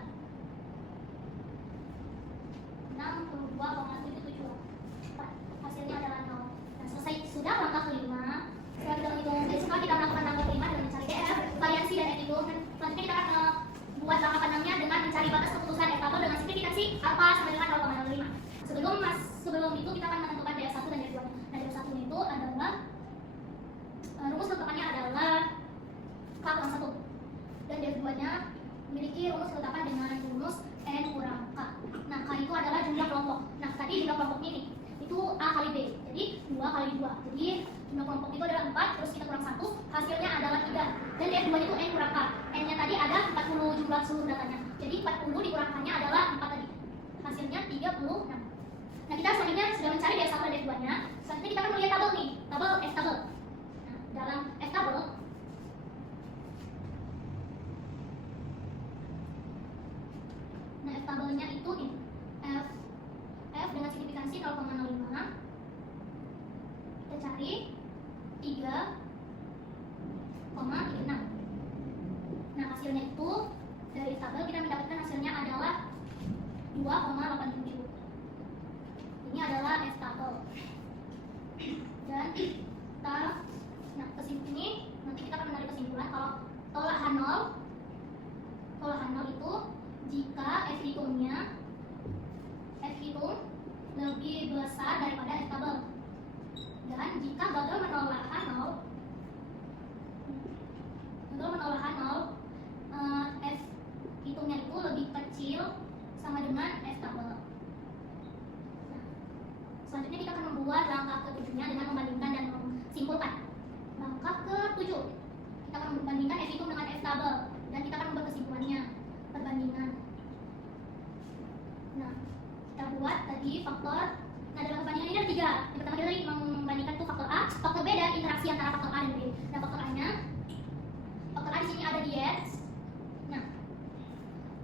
62,774. Hasilnya adalah 0. Nah, selesai sudah langkah kelima. Setelah kita menghitung, setelah kita melakukan langkah kelima dengan mencari DF, variasi dan F hitung, dan selanjutnya kita akan membuat langkah keenamnya dengan mencari batas keputusan F tabel dengan simplifikasi alfa sama dengan 0,05. Sebelum itu kita akan menentukan DF1 dan DF2. Nah, DF1 itu adalah rumus ketetapannya adalah K kurang 1. Dan DF2 nya memiliki rumus ketetapan dengan rumus N kurang K. Nah, K itu adalah jumlah kelompok. Nah, tadi jumlah kelompoknya ini itu A kali B, jadi 2 kali 2. Jadi jumlah kelompok itu adalah 4, terus kita kurang 1, hasilnya adalah 3. Dan DF2 itu N kurang K. N nya tadi ada 40 jumlah seluruh datanya. Jadi 40 dikurangkannya adalah 4 tadi. Hasilnya 36. Nah, kita selanjutnya sudah mencari DF1 dan DF2 nya. Selanjutnya kita akan melihat tabel nih, tabel F tabel. Nah, dalam F tabel F tabelnya itu nih, F dengan signifikansi 0,05. Kita cari 3,36. Nah, hasilnya itu dari tabel kita mendapatkan hasilnya adalah 2,87. Ini adalah F tabel. Dan kita ini nanti kita akan menarik kesimpulan kalau tolak H0 itu jika F hitung lebih besar daripada F tabel, dan jika gagal menolak H0 F hitungnya itu lebih kecil sama dengan F tabel. Nah, selanjutnya kita akan membuat langkah ketujuhnya dengan membandingkan dan menyimpulkan. Langkah ketujuh, kita akan membandingkan F hitung dengan F tabel dan kita akan membuat kesimpulannya, perbandingan. Nah, kita buat tadi faktor. Nah, dalam perbandingan ini ada 3. Yang pertama kita tadi membandingkan tuh faktor A, faktor B, dan interaksi antara faktor A dan B. Nah, faktor A di sini ada di X. Nah,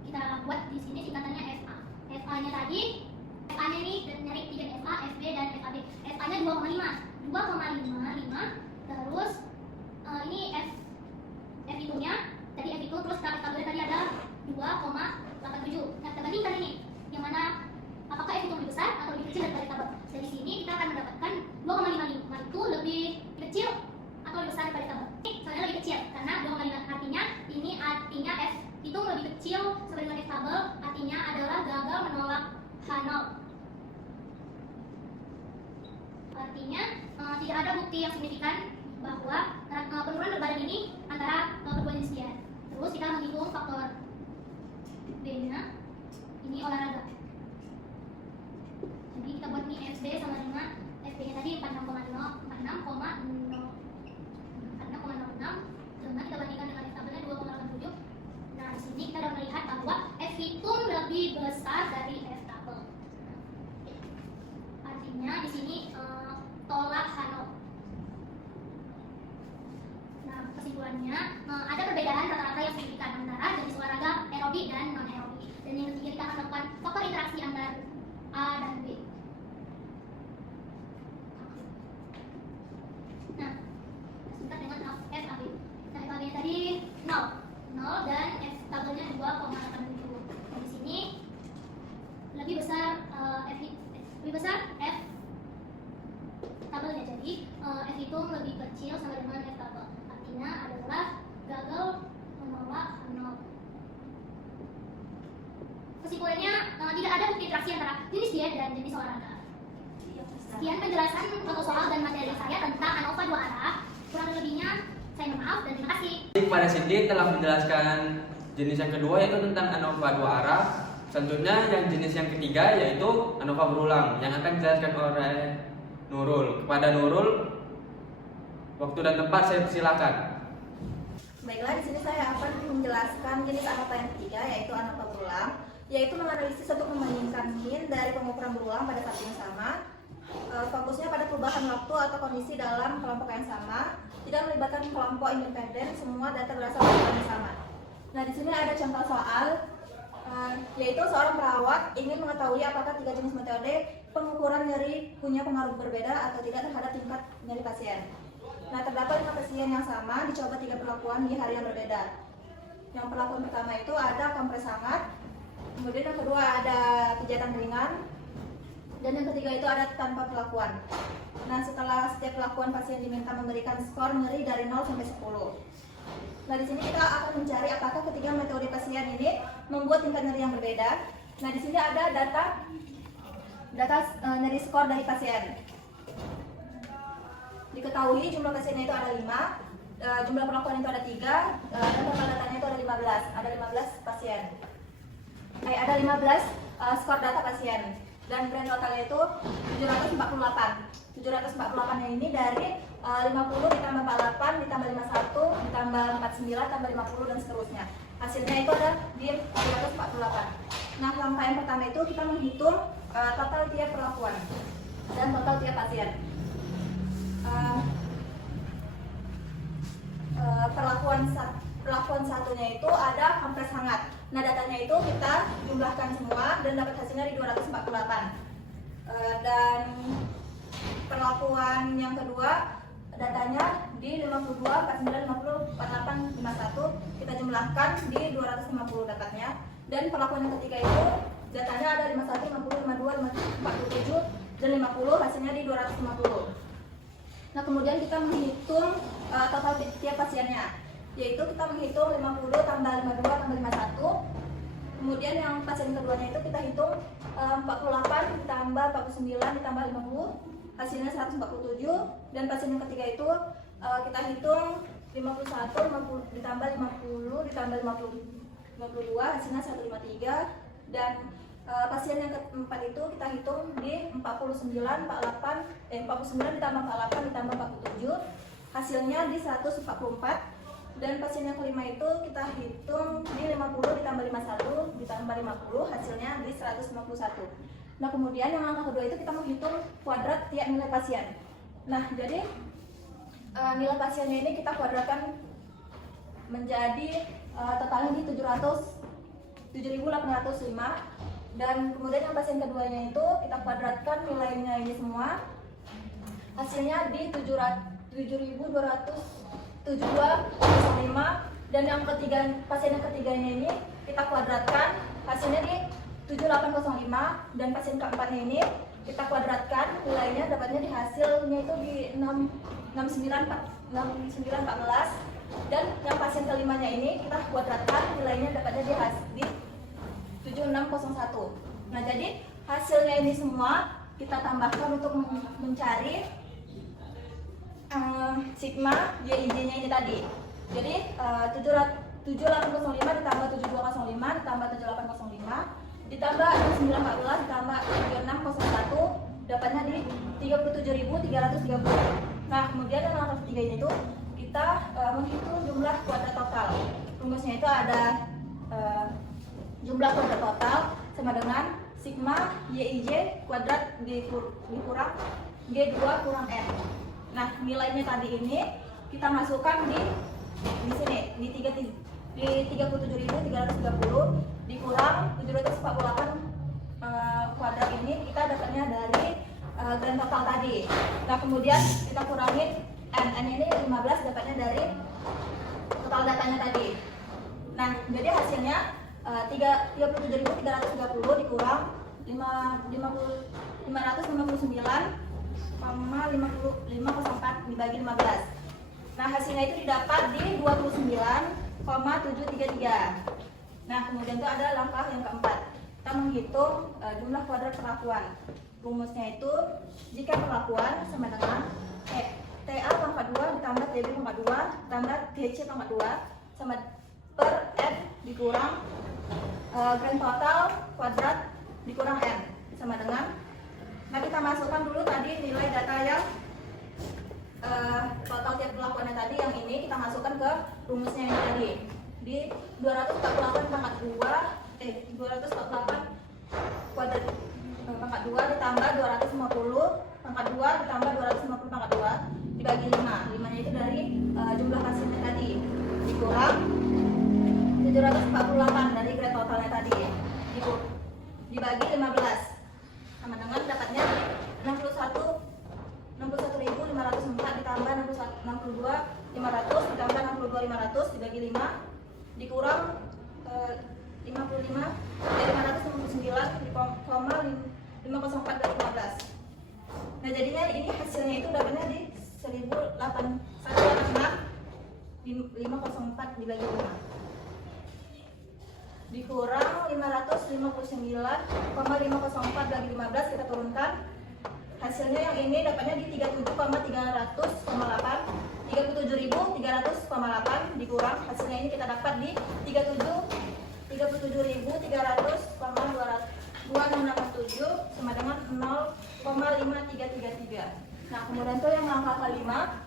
kita buat di sini singkatannya FA. FA-nya tadi, FA-nya ini nyari 3 FA, FB, dan FAB. FA-nya 2,55. Terus ini F hitungnya tadi F hitung, terus F tabelnya tadi ada 2,87. Nah, kita bandingkan ini, yang mana apakah F hitung lebih besar atau lebih kecil daripada tabel. Dari sini kita akan mendapatkan 2,55 itu lebih kecil atau lebih besar daripada tabel. Ini soalnya lebih kecil karena 2,5 artinya F hitung lebih kecil sama dengan F tabel, artinya adalah gagal menolak H0. Artinya tidak ada bukti yang signifikan bahwa penurunan berat badan ini antara kedua jenis dia. Terus kita menghitung faktor B-nya, ini olahraga. Jadi kita buat nih FB sama dengan FB-nya tadi 46,06 dengan kita bandingkan dengan F tabelnya 2,87. Nah, di sini kita dapat melihat bahwa F itu besar dari F tabel. Artinya di sini tolak Hanov. Nah, kesimpulannya ada perbedaan rata-rata yang signifikan antara jenis olahraga aerobik dan non aerobik. Dan yang ketiga kita akan melakukan faktor interaksi antara A dan B. Nah, sebentar dengan F AB. Nah, F AB tadi 0 dan F tabelnya 2,87. Nah, di sini lebih besar F tabelnya, jadi F itu lebih kecil sama dengan F tabel. Artinya adalah gagal menolak 0. Kesimpulannya tidak ada bukti interaksi antara jenis diet dan jenis olahraga. Sekian penjelasan untuk soal dan materi saya tentang ANOVA 2 arah. Kurang lebihnya saya mohon maaf dan terima kasih. Pada Cindy telah menjelaskan jenis yang kedua yaitu tentang ANOVA 2 arah. Selanjutnya yang jenis yang ketiga yaitu ANOVA berulang yang akan dijelaskan oleh Nurul. Kepada Nurul, waktu dan tempat saya persilakan. Baiklah, di sini saya akan menjelaskan jenis ANOVA yang ketiga, yaitu ANOVA berulang, yaitu menganalisis untuk membandingkan mean dari pengukuran berulang pada saat yang sama. Fokusnya pada perubahan waktu atau kondisi dalam kelompok yang sama, tidak melibatkan kelompok independen, semua data berasal dari kelompok yang sama. Nah, di sini ada contoh soal, yaitu seorang perawat ingin mengetahui apakah 3 jenis metode pengukuran nyeri punya pengaruh berbeda atau tidak terhadap tingkat nyeri pasien. Nah, terdapat 5 pasien yang sama, dicoba 3 perlakuan di hari yang berbeda. Yang perlakuan pertama itu ada kompres hangat, kemudian yang kedua ada pijatan ringan, dan yang ketiga itu ada tanpa perlakuan. Nah, setelah setiap perlakuan pasien diminta memberikan skor nyeri dari 0 sampai 10. Nah, di sini kita akan mencari apakah ketiga metode pasien ini membuat tingkat nyeri yang berbeda. Nah, di sini ada data nyeri skor dari pasien. Diketahui jumlah pasiennya itu ada 5, jumlah perlakuan itu ada 3, dan total datanya itu ada 15. Ada 15 pasien. Ada 15 skor data pasien. Dan brand totalnya itu 748. 748 yang ini dari 50 ditambah 48 ditambah 51 ditambah 49 tambah 50 dan seterusnya. Hasilnya itu ada di 748. Nah, langkah yang pertama itu kita menghitung total tiap perlakuan dan total tiap pasien. Perlakuan satunya itu ada kompres hangat. Nah, datanya itu kita jumlahkan semua dan dapat hasilnya di 248. Dan perlakuan yang kedua datanya di 52, 49, 50, 48, 51 kita jumlahkan di 250 dapatnya. Dan perlakuan yang ketiga itu datanya ada 51, 50, 52, 47 dan 50, hasilnya di 250. Nah, kemudian kita menghitung total tiap pasiennya, yaitu kita menghitung 50 tambah 52 tambah 51. Kemudian yang pasien keduanya itu kita hitung 48 ditambah 49 ditambah 50, hasilnya 147. Dan pasien yang ketiga itu kita hitung 51 ditambah 50 ditambah 52, hasilnya 153. Dan pasien yang keempat itu kita hitung di 49 ditambah 48 ditambah 47, hasilnya di 144. Dan pasien yang kelima itu kita hitung di 50 ditambah 51 ditambah 50, hasilnya di 151. Nah, kemudian yang langkah kedua itu kita menghitung kuadrat tiap nilai pasien. Nah, jadi nilai pasiennya ini kita kuadratkan menjadi totalnya di 7.805. Dan kemudian yang pasien keduanya itu kita kuadratkan nilainya ini semua, hasilnya di 7.272,05. Dan yang ketiga, pasien yang ketiganya ini kita kuadratkan, hasilnya di 7.805. Dan pasien keempatnya ini kita kuadratkan, nilainya dapatnya di hasilnya itu di 6914. Dan yang pasien kelimanya ini kita kuadratkan, nilainya dapatnya di 7601. Nah, jadi hasilnya ini semua kita tambahkan untuk mencari sigma YIJ-nya ini tadi. Jadi 7805 ditambah 7205 ditambah 7805 ditambah 6914 ditambah 7601 dapatnya di 37.330. Nah, kemudian yang langkah ketiga ini tuh kita menghitung jumlah kuadrat total. Rumusnya itu ada jumlah kuadrat total sama dengan sigma YIJ kuadrat dikurang G2 kurang N. Nah, nilainya tadi ini kita masukkan di sini di 37.330 dikurang 748 kuadrat ini kita dapatnya dari grand total tadi. Nah, kemudian kita kurangin N ini 15 dapatnya dari total datanya tadi. Nah, jadi hasilnya 37.330 dikurang 559,504 dibagi 15. Nah, hasilnya itu didapat di 29,733. Nah, kemudian itu ada langkah yang keempat. Kita menghitung jumlah kuadrat perlakuan. Rumusnya itu jika perlakuan sama dengan TA pangkat 2 ditambah TB pangkat 2 tambah TC pangkat 2 sama per N dikurang grand total kuadrat dikurang N sama dengan. Nah, kita masukkan dulu tadi nilai data yang total tiap perlakuannya tadi, yang ini kita masukkan ke rumusnya yang tadi di 248 pangkat 248 kuadrat pangkat 2 ditambah 250 pangkat 2 ditambah 250 pangkat 2 dibagi 5. 5-nya itu dari jumlah hasilnya tadi dikurang 748 dari grand totalnya tadi dibagi 15 sama dengan dapatnya 61.504 ditambah 62.500 ditambah 62.500 dibagi 5 dikurang 504 dari 15. Nah, jadinya ini hasilnya itu dapatnya di 186.504 dibagi 5 dikurang 559,504 bagi 15 kita turunkan. Hasilnya yang ini dapatnya di 37.300,8 dikurang hasilnya ini kita dapat di 37.300,2687 sama dengan 0,5333. Nah, kemudian itu yang langkah kelima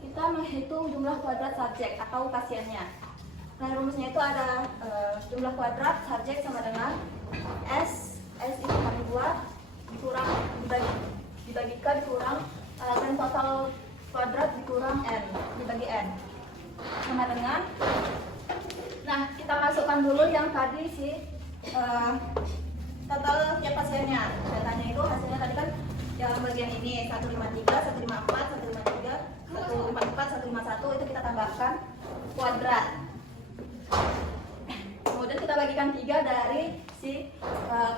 kita menghitung jumlah kuadrat subjek atau pasiennya. Nah, rumusnya itu ada jumlah kuadrat subjek sama dengan S itu kali 2 dikurang dibagikan dikurang grand total kuadrat dikurang N dibagi N sama dengan. Nah, kita masukkan dulu yang tadi total tiap pasiennya. Datanya itu hasilnya tadi kan yang bagian ini 153, 154, 153, 154, 151 itu kita tambahkan kuadrat. Kemudian kita bagikan 3 dari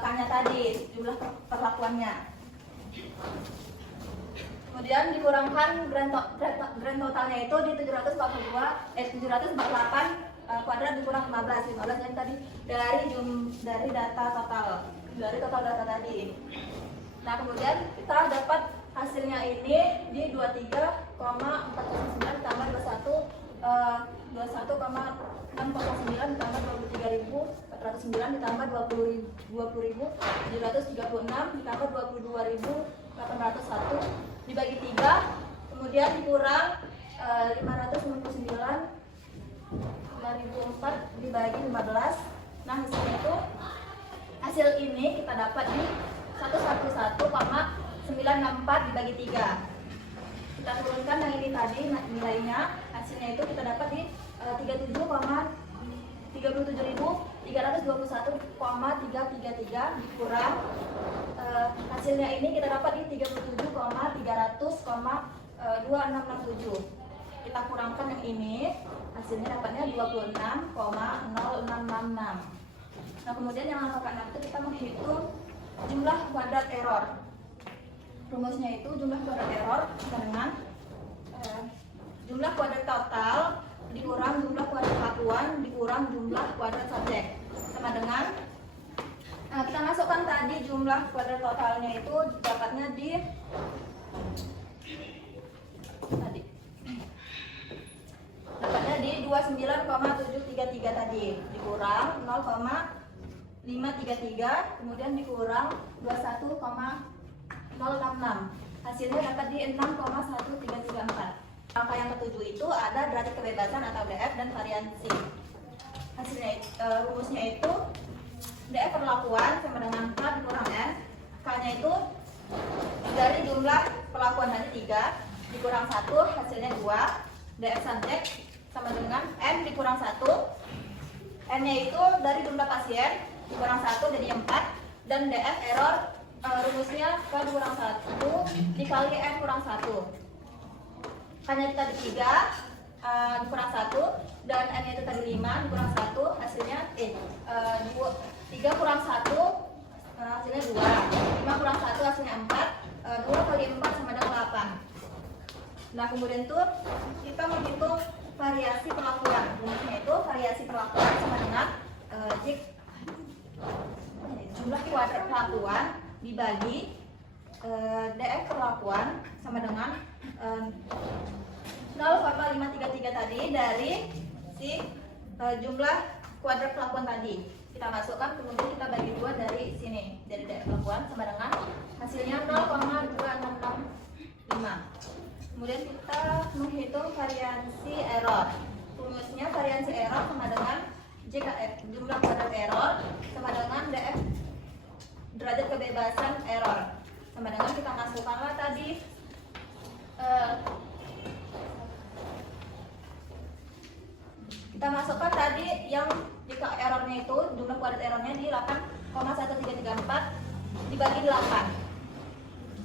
K-nya tadi, jumlah perlakuannya. Kemudian dikurangkan grand totalnya itu di 748 kuadrat dikurang 15 yang tadi dari data total data tadi. Nah, kemudian kita dapat hasilnya ini di 23,409 tambah 21,609 ditambah 23.409 ditambah 20.736 ditambah 22.801 dibagi 3, kemudian dikurang 599.004 dibagi 15. Nah, hasilnya itu hasil ini kita dapat di 111,964 dibagi 3. Kita turunkan yang ini tadi nilainya, hasilnya itu kita dapat di 37.321,333 dikurang hasilnya ini kita dapat di 37,300,2667. Kita kurangkan yang ini, hasilnya dapatnya 26,0666. Nah, kemudian yang langkah ke-6 itu kita menghitung jumlah kuadrat error. Rumusnya itu jumlah kuadrat error sama dengan jumlah kuadrat total dikurang jumlah kuadrat satuan dikurang jumlah kuadrat subjek sama dengan kita masukkan tadi jumlah kuadrat totalnya itu dapatnya di dapatnya di 29,733 tadi dikurang 0,533 kemudian dikurang 21,066 hasilnya dapat di 6,1334. Angka yang ketujuh itu ada derajat kebebasan atau DF dan variansi. Hasilnya rumusnya itu DF perlakuan sama dengan K dikurang N. K-nya itu dari jumlah perlakuan tadi 3 dikurang 1 hasilnya 2. DF subjek sama dengan N dikurang 1. N-nya itu dari jumlah pasien dikurang 1 jadi 4. Dan DF error rumusnya K dikurang 1 dikali N kurang 1. K-nya itu tadi 3 dikurang 1 dan N-nya itu tadi 5 dikurang 1 hasilnya 3 kurang 1 hasilnya 2. 5 kurang 1 hasilnya 4. 2 kali 4 sama dengan 8. Nah kemudian tuh kita menghitung variasi perlakuan. Rumusnya itu variasi perlakuan sama dengan jumlah kuadrat perlakuan dibagi DF perlakuan sama dengan 0,533 tadi dari si jumlah kuadrat perlakuan tadi. Kita masukkan kemudian kita bagi 2 dari sini, dari DF perlakuan sama dengan hasilnya 0,2665. Kemudian kita menghitung variansi error. Rumusnya variansi error sama dengan JKF, jumlah kuadrat error sama dengan DF derajat kebebasan error. Sama dengan kita masukkanlah tadi kita masukkan tadi yang jika errornya itu jumlah kuadrat errornya di 8,1334 dibagi 8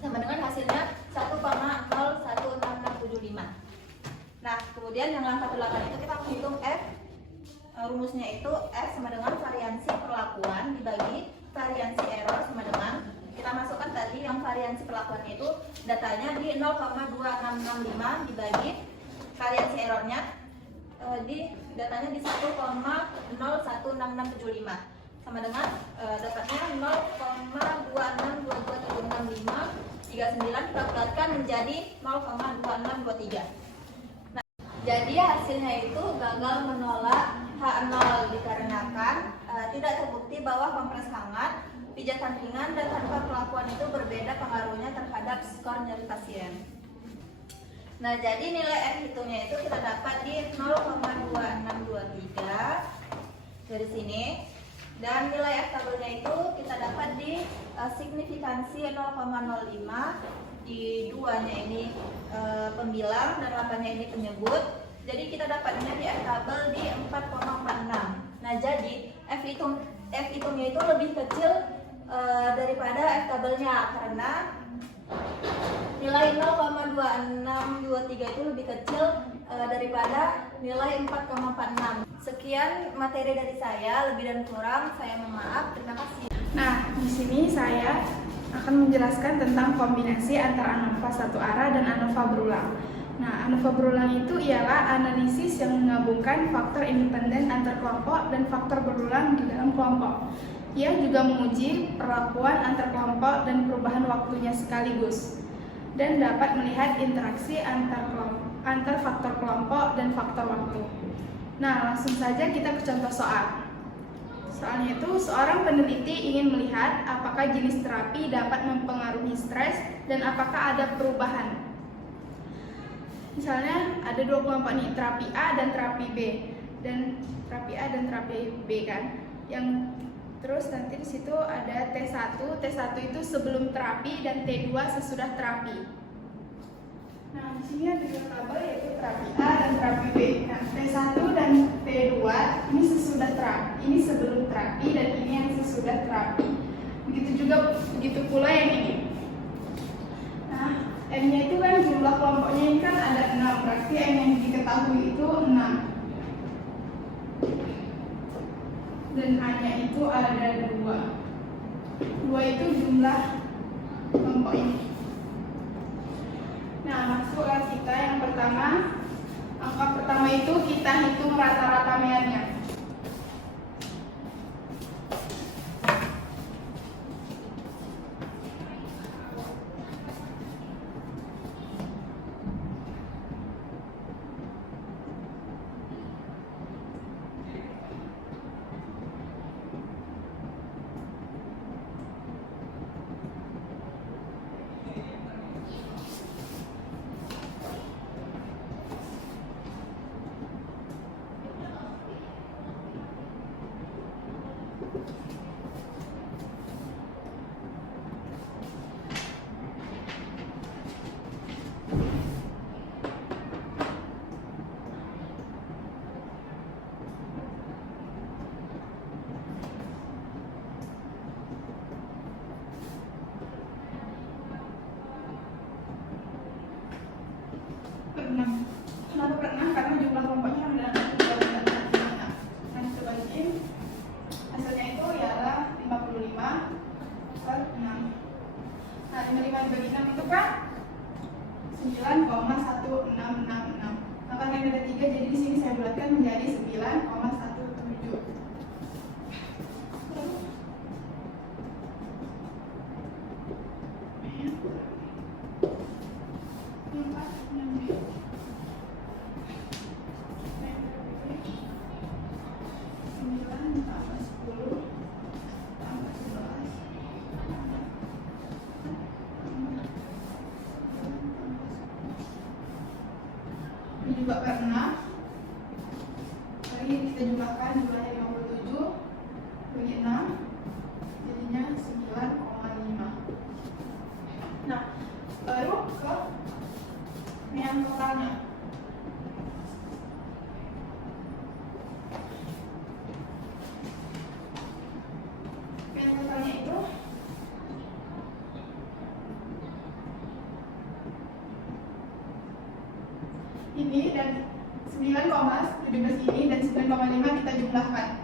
sama dengan hasilnya 1,01675. Nah kemudian yang langkah 8 itu kita menghitung F. Rumusnya itu F sama dengan variansi perlakuan dibagi variansi error sama dengan kita masukkan tadi yang variansi perlakuannya itu datanya di 0,2665 dibagi variansi errornya di datanya di 1,01675 sama dengan dapatnya 0,2622765 39 kita bulatkan menjadi 0,2623. Nah, jadi hasilnya itu gagal menolak H0 dikarenakan tidak terbukti bahwa kompres hangat, pijatan ringan dan tanpa perlakuan itu berbeda pengaruhnya terhadap skor nyeri pasien. Nah, jadi nilai F hitungnya itu kita dapat di 0,2623 dari sini. Dan nilai F tabelnya itu kita dapat di signifikansi 0,05. Di 2-nya ini pembilang dan 8-nya ini penyebut. Jadi kita dapatnya di F tabel di 4,46. Nah, jadi F hitungnya itu lebih kecil daripada F tabelnya karena nilai 0,2623 itu lebih kecil daripada nilai 4,46. Sekian materi dari saya, lebih dan kurang saya mohon maaf. Terima kasih. Nah, di sini saya akan menjelaskan tentang kombinasi antara ANOVA satu arah dan ANOVA berulang. Nah, ANOVA berulang itu ialah analisis yang menggabungkan faktor independen antar kelompok dan faktor berulang di dalam kelompok. Ia juga menguji perlakuan antar kelompok dan perubahan waktunya sekaligus, dan dapat melihat interaksi antar faktor kelompok dan faktor waktu. Nah, langsung saja kita ke contoh soal. Soalnya itu, seorang peneliti ingin melihat apakah jenis terapi dapat mempengaruhi stres dan apakah ada perubahan. Misalnya ada 2 kelompok nih, terapi A dan terapi B. Dan terapi A dan terapi B kan. Terus nanti di situ ada T1. T1 itu sebelum terapi dan T2 sesudah terapi. Nah, di sini ada 2 tabel yaitu terapi A dan terapi B. Nah, T1 dan T2 ini sesudah terapi, ini sebelum terapi dan ini yang sesudah terapi. Begitu pula yang ini. Nah, M-nya itu kan jumlah kelompoknya ini kan ada 6, berarti M yang diketahui itu 6. Dan A-nya itu ada 2. 2 itu jumlah kelompok ini. Nah, masuklah kita yang pertama. Angka pertama itu kita hitung rata-rata meannya. lagi kita jumlahkan jumlahnya 57 bagi 6 jadinya 9,5. Nah, baru ke yang totalnya. Yang totalnya itu ini dan 9,17 ini dan 9,5 kita jumlahkan.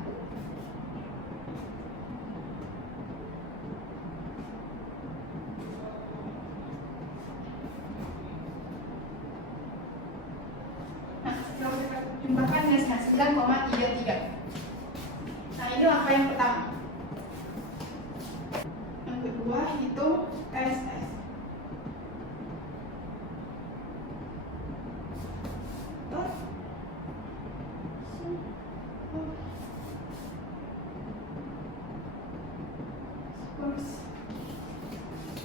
Nah, kalau kita jumlahkan dengan 9,33. Nah, ini langkah yang pertama. Yang kedua hitung SS.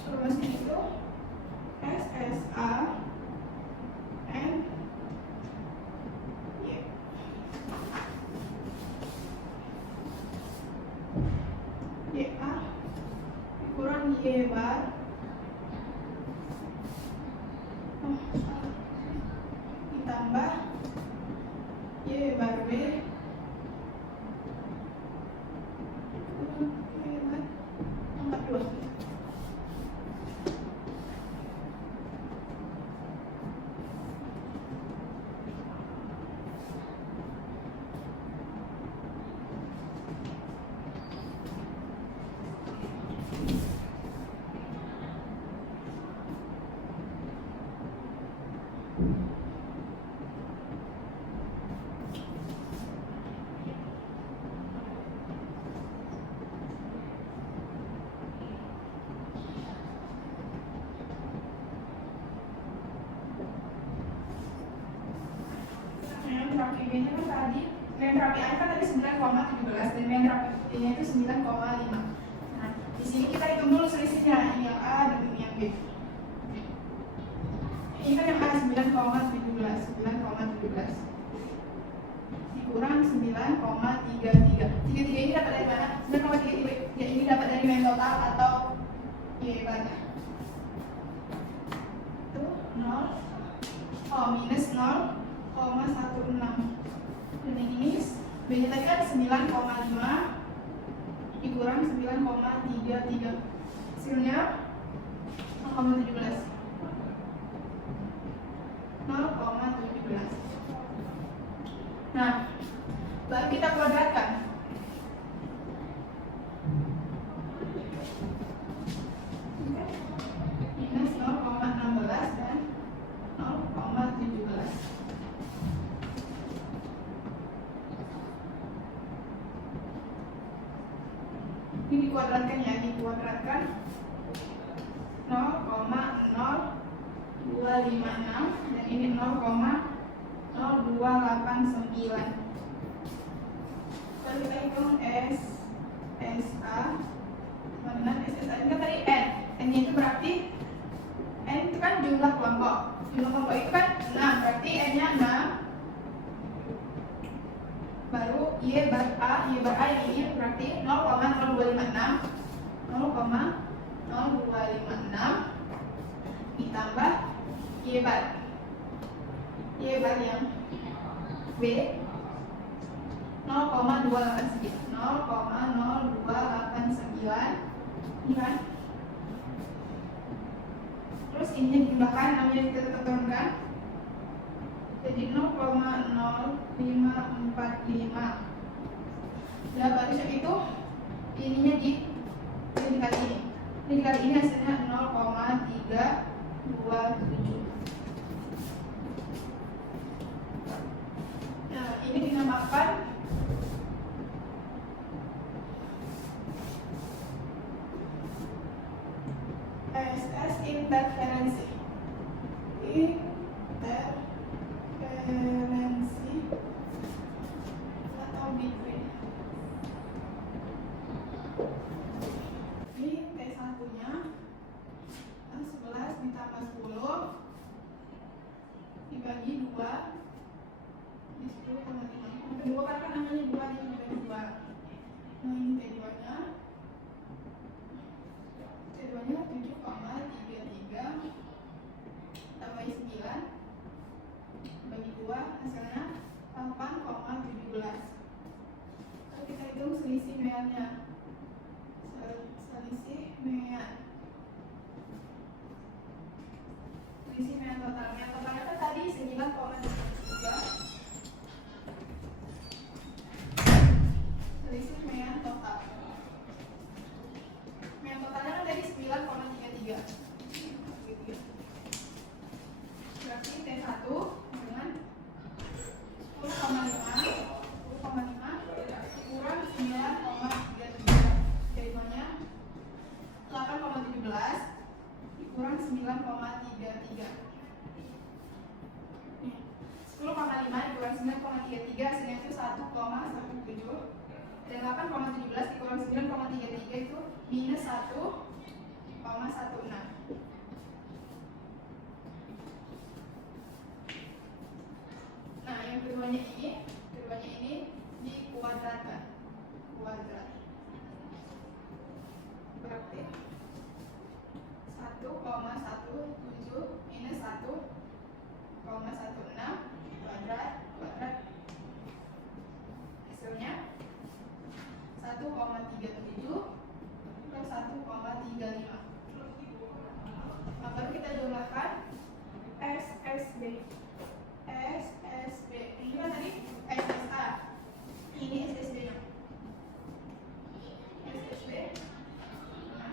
Rumusnya itu SSA N Y YA kurang Y bar ditambah Y bar B angka 2. Terapi B-nya kan tadi, terapi A kan tadi 9,17 dan terapi B-nya itu 9,5. Nah, di sini kita hitung dulu selisihnya, ini yang A dan ini yang B. Ini kan yang A 9,17 dikurang 9,33. 33 ini dapat dari mana? 9,33 ini dapat dari main total atau Y bar-nya. Itu 0, minus 0,16. Dan ini B-nya tadi kan 9,5 dikurang 9,33. Hasilnya 0,17. 0,17. Nah, baru kita kuadratkan. Minus 0,16 dan 0,17. Ini dikuadratkan ya, dikuadratkan 0,0256 dan ini 0,0289. Lalu kita hitung SSA dengan SSA ini kan tadi N. N-nya itu berarti N itu kan jumlah kelompok. Jumlah kelompok itu kan 6, berarti N-nya 6. Baru Y bar A yang ini berarti 0,0256 ditambah Y bar yang B 0,289 ini kan. Terus ini dijumlahkan, namanya kita tetap turunkan jadi 0,0545. Ya baru itu ininya dikali ini. Ini dikali ini hasilnya 0,327. Nah, ini dinamakan SS interferensi. Interferensi atau between. Ini T1-nya 11 ditambah 10 dibagi 2 di 10,5. kedua kan namanya 2 dibagi 2. Nah ini T2 nya T2 nya 7,33 tambah 9 bagi 2 hasilnya 8,17. Kalau kita hitung selisih meannya, selisih mean totalnya kan tadi 9,33. Selisih mean total. Mean totalnya kan tadi 9,33. Berarti T1 dengan 10,5 kurang 9,33. T2-nya 8,17 dikurang 9,33. 10,5 dikurang 9,33 hasilnya itu 1,17. Dan 8,17 dikurang 9,33 itu minus 1,16. Nah, yang keduanya ini dikuadratkan. Kuadrat. Berarti 1,17 minus 1,16 kuadrat hasilnya 1,37 plus 1,35. Nah, baru kita jumlahkan SSB. Ini kan tadi SSA. Ini SSB nya. SSB. Nah,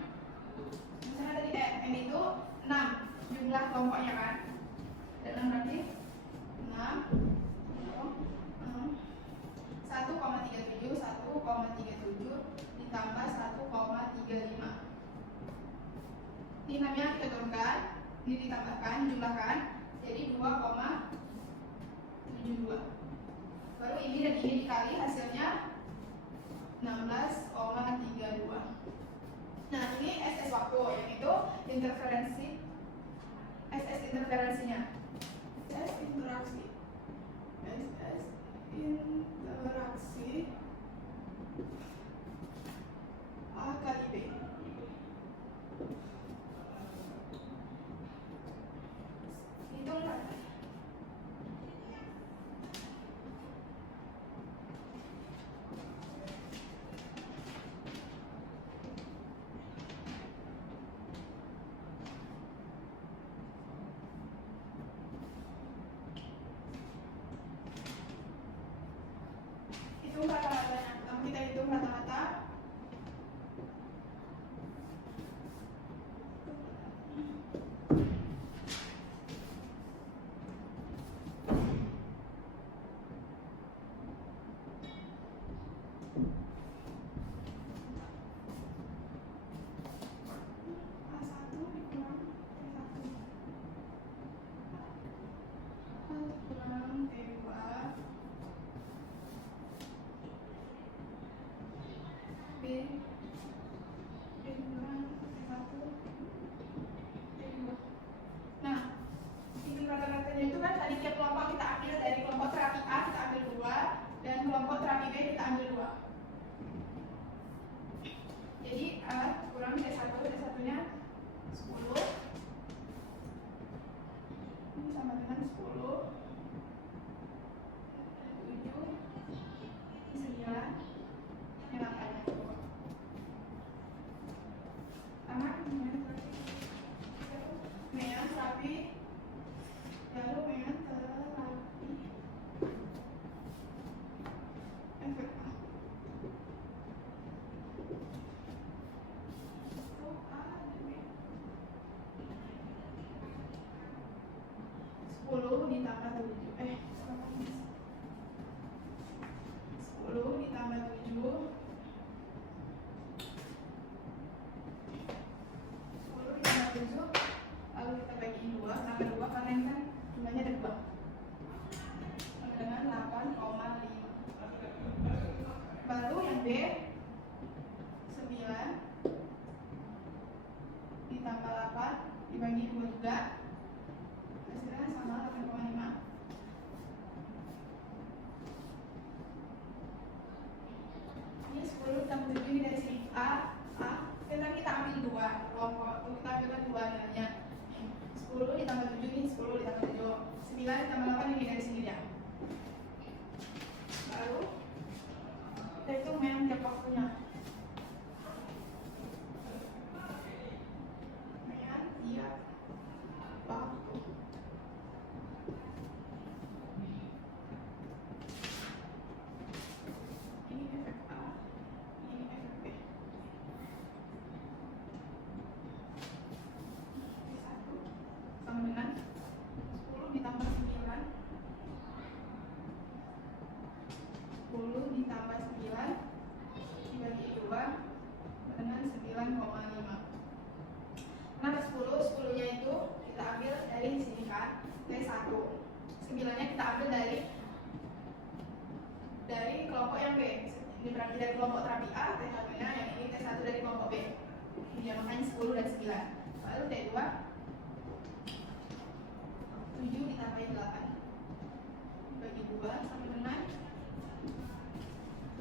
misalnya tadi M itu 6 jumlah kelompoknya kan. Dan 6 berarti 1,37 ditambah 1,35. Ini namanya kita turunkan, ini ditambahkan, jumlahkan jadi 2,72. Baru ini dan ini dikali hasilnya 16,32. Nah, ini SS waktu, yang itu interferensi. SS interferensinya. SS interaksi A kali B. Hitungkan. Hitung rata-ratanya. Pertama kita hitung rata-rata. A1 dikurang T1 kurang T2 B kurang T1 T2. Nah, hitung rata-ratanya itu kan tadi tiap kelompok kita ambil, dari kelompok terapi A kita ambil 2 dan kelompok terapi B kita ambil 2. Jadi A kurang T1 nya 10. Ini sama dengan 10 7 9 ini makanya sama mean terapi lalu mean terapi efek itu A dan B. 10 ditambah 7 10 ditambah 7 lalu kita bagi 2 tambah 2 karena ini kan jumlahnya ada 2 dengan 8,5. Baru yang B 9 ditambah 8 dibagi 2 juga hasilnya sama 8,5. ditambah 9 dibagi 2 dengan 9,5. Kenapa 10? 10 nya itu kita ambil dari sini kan, T1. 9 nya kita ambil dari kelompok yang B. Ini berarti dari kelompok terapi A, T1 nya, yang ini T1 dari kelompok B. Ya, makanya 10 dan 9. Lalu T2 7 ditambahin 8 bagi 2 sama dengan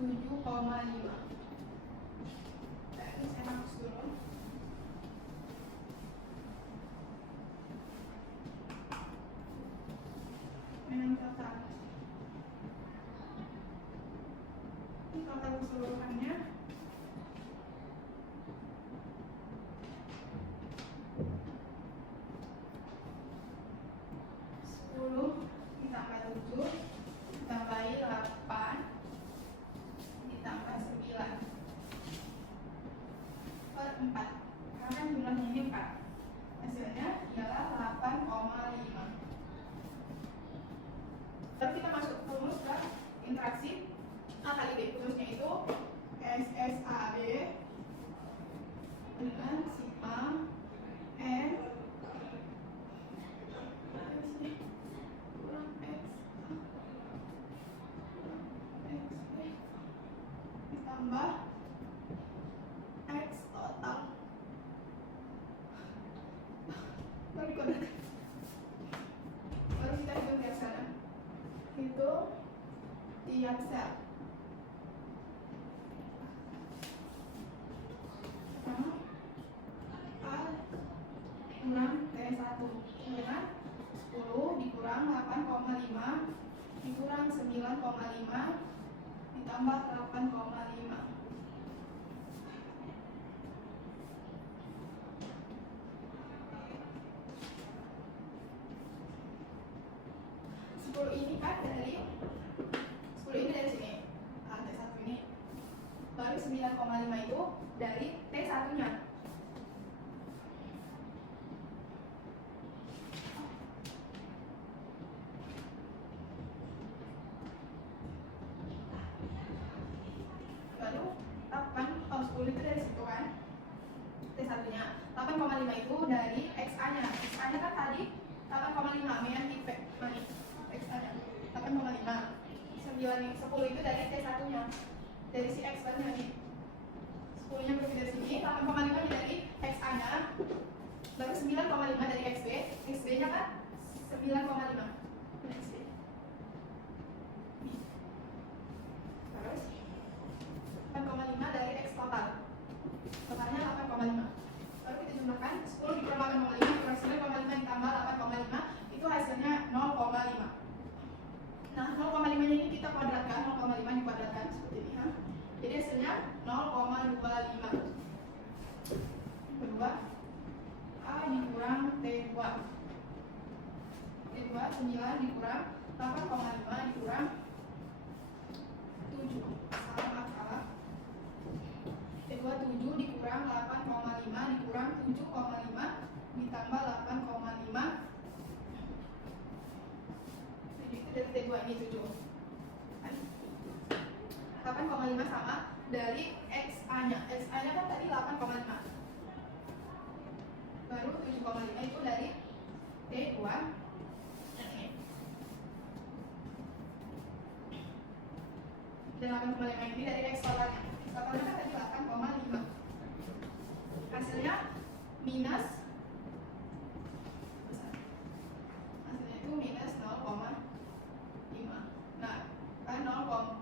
7,5. Ini saya hapus dulu. Memang total. Ini total keseluruhannya 10 ditambah 7 ditambahi 8 ditambah 9 per 4, karena kan jumlahnya ini 4. Hasilnya ialah 8,5. Lalu kita masuk rumus ke interaksi A kali B. Rumusnya itu SSAB dengan sigma N kurang X ditambah X total. Baru kita hitung tiap sana. Hitung tiap sel. Pertama A kurang T1 dengan 10 dikurang 8,5 dikurang 9,5 ditambah 8,5. Ini kan dari 10 ini dari sini, T1 ini, baru 9,5 itu dari T1 nya. Lalu 10 itu dari situ kan, T1 nya. 8,5 itu dari XA nya. XA nya kan tadi 8,5 main tipe manis. X-nya 8,5. 10 itu dari T1 nya, dari si X baru nih. 10 nya berarti dari sini, 8,5 dari XA nya, baru 9,5 dari XB. XB nya kan 9,5 dari XB. Terus 8,5 dari X total, totalnya 8,5. Lalu kita jumlahkan 10 dikurang 8,5 dikurang 9,5 ditambah 8,5, itu hasilnya 0,5. Nah, 0,5 nya ini kita kuadratkan, 0,5 dikuadratkan seperti ini, ha? Jadi hasilnya 0,25. Kedua, A dikurang T2. T2 9 dikurang 8,5 dikurang 7. Salah salah. T2 7 dikurang 8,5 dikurang 7,5 ditambah 8,5. Itu dari T2 ini 7. 8,5 sama dari XA nya. XA nya kan tadi 8,5. Baru 7,5 itu dari T2 yang ini. Dan 8,5 ini dari X totalnya. Totalnya kan tadi 8,5. Hasilnya minus, hasilnya itu minus 0,5. Nah, kan 0,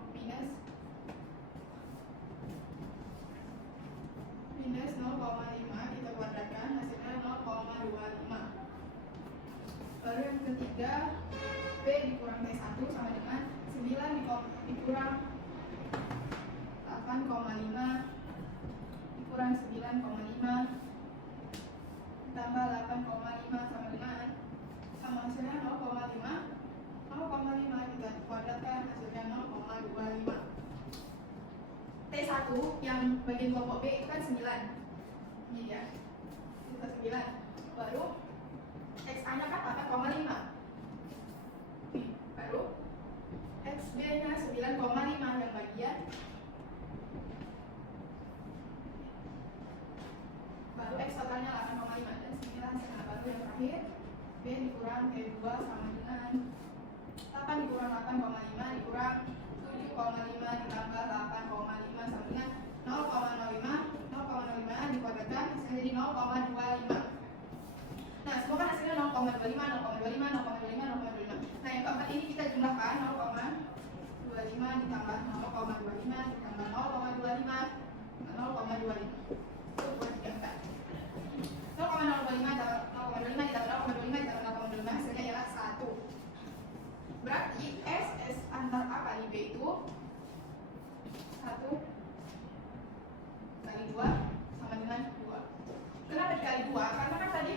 minus 0,5 kita kuadratkan, hasilnya 0,25. Baru yang ketiga, B dikurang T1 sama dengan 9 dikurang 8,5 dikurang 9,5 ditambah 8,5 sama dengan, sama hasilnya 0,5. 0,5 kita kuadratkan, hasilnya 0,25. T1 yang bagian kelompok B itu kan 9. Ini ya, itu 9. Baru XA nya kan 8,5. Baru XB nya 9,5 yang bagian inilah hasil anak baru yang terakhir. B dikurang E2 sama dengan 8 dikurang 8,5 dikurang 7,5 ditambah 8,5 sama dengan 0,05 dikuadratkan hasilnya jadi 0,25. Nah, semua kan hasilnya 0,25, 0,25, 0,25, 0,25. Nah, yang keempat ini kita jumlahkan 0,25 ditambah 0,25 ditambah 0,25 itu buat 34. 0,025 ditambah 0,25 hasilnya ialah 1. Berarti SS antar A kali B itu 1 kali 2 sama dengan 2. Kenapa dikali 2? Karena kan tadi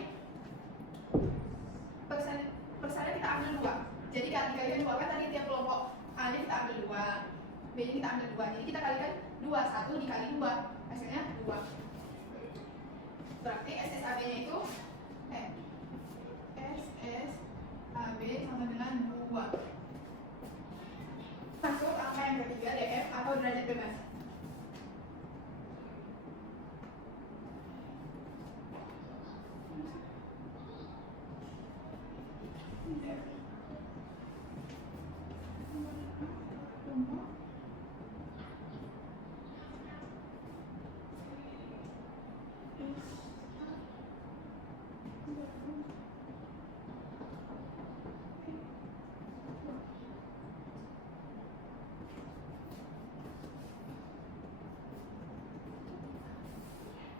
persennya kita ambil 2. Jadi dikalikan 2 kan tadi tiap kelompok A nya kita ambil 2, B nya kita ambil 2. Jadi kita kalikan 2, 1 dikali 2 hasilnya 2. Berarti SSAB nya itu SSAB sama dengan 2. Masuk angka yang ketiga, DF atau derajat bebas.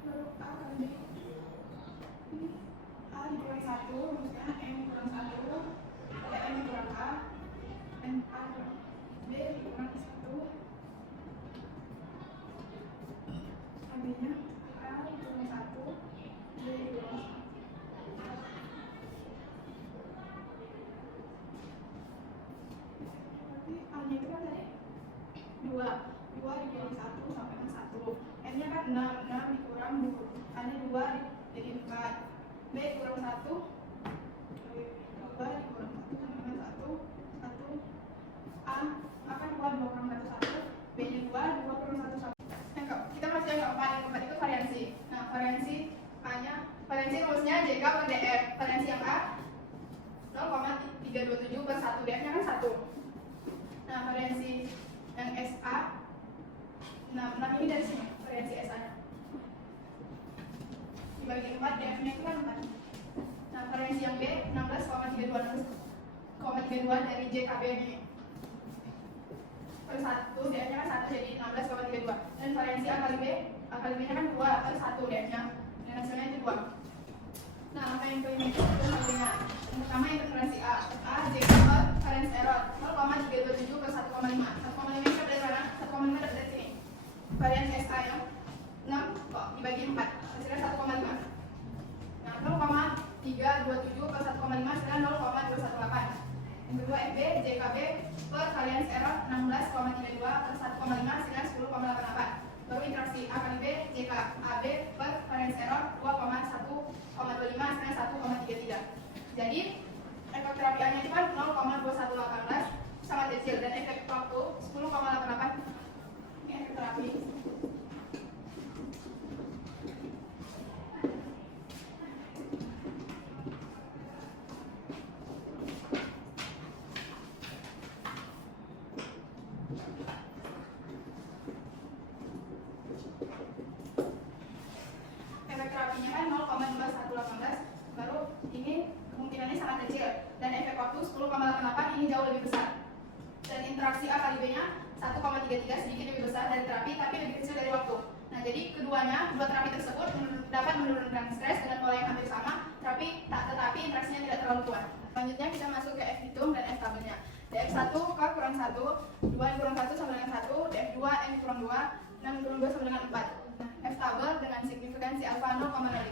Lalu A kali B ini A dikurang 1 rumusnya M kurang 1 ada M kurang A M A kurang B dikurang 1 AB nya A dikurang 1 B dikurang 1. Berarti A nya itu kan tadi 2 dikurang 1 sampai dengan 1. M nya kan 6 dikurang 2 A nya 2 jadi 4. B dikurang 1 2 dikurang 1 sama dengan 1 A akan 2 kurang 1 1. B nya 2 kurang 1 1. Kita masih yang keempat itu variansi. Nah, variansi A nya, variansi rumusnya JK per DF. Variansi yang A 0,327 per 1, DF nya kan 1. Nah, variansi yang SA, nah ini dari sini variansi SA nya dibagi 4, DF nya itu kan 4. Nah, variansi yang B 16,32 dari JKB ini per 1, DF nya kan 1 jadi 16,32. Dan variansi A kali B nya kan 2 per 1 DF nya, dan hasilnya itu 2. Nah, apa yang kelima itu hasilnya. Yang pertama yang variansi A JK per variance error 0,327 per 1,5. 1,5 ini dapat dari mana? 1,5 dapat dari sini. Variansi SA yang 6 kok dibagi 4 hasilnya 1,5. Nah, 0,327 per 1,5 hasilnya 0,218. Yang kedua FB JKB per variance error 16,32 per 1,5 hasilnya 10,88. Baru interaksi A kali B JK AB per variance error 2,1,25 hasilnya 1,33. Jadi efek terapi A nya itu kan 0,2118 sangat kecil dan efek waktu 10,88. Ini efek terapi. Efek terapinya kan 0,2118, baru ini kemungkinannya sangat kecil dan efek waktu 10,88 ini jauh lebih besar. Dan interaksi A kali B nya 1,33 sedikit lebih besar dari terapi tapi lebih kecil dari waktu. Nah, jadi kedua terapi tersebut dapat menurunkan stres dengan pola yang hampir sama, tetapi interaksinya tidak terlalu kuat. Selanjutnya kita masuk ke F hitung dan F tabelnya. DF1 K kurang 1, 2 N kurang 1 sama dengan 1, DF2 N kurang 2, 6 kurang 2 sama dengan 4. Nah, F tabel dengan signifikansi alfa 0,05,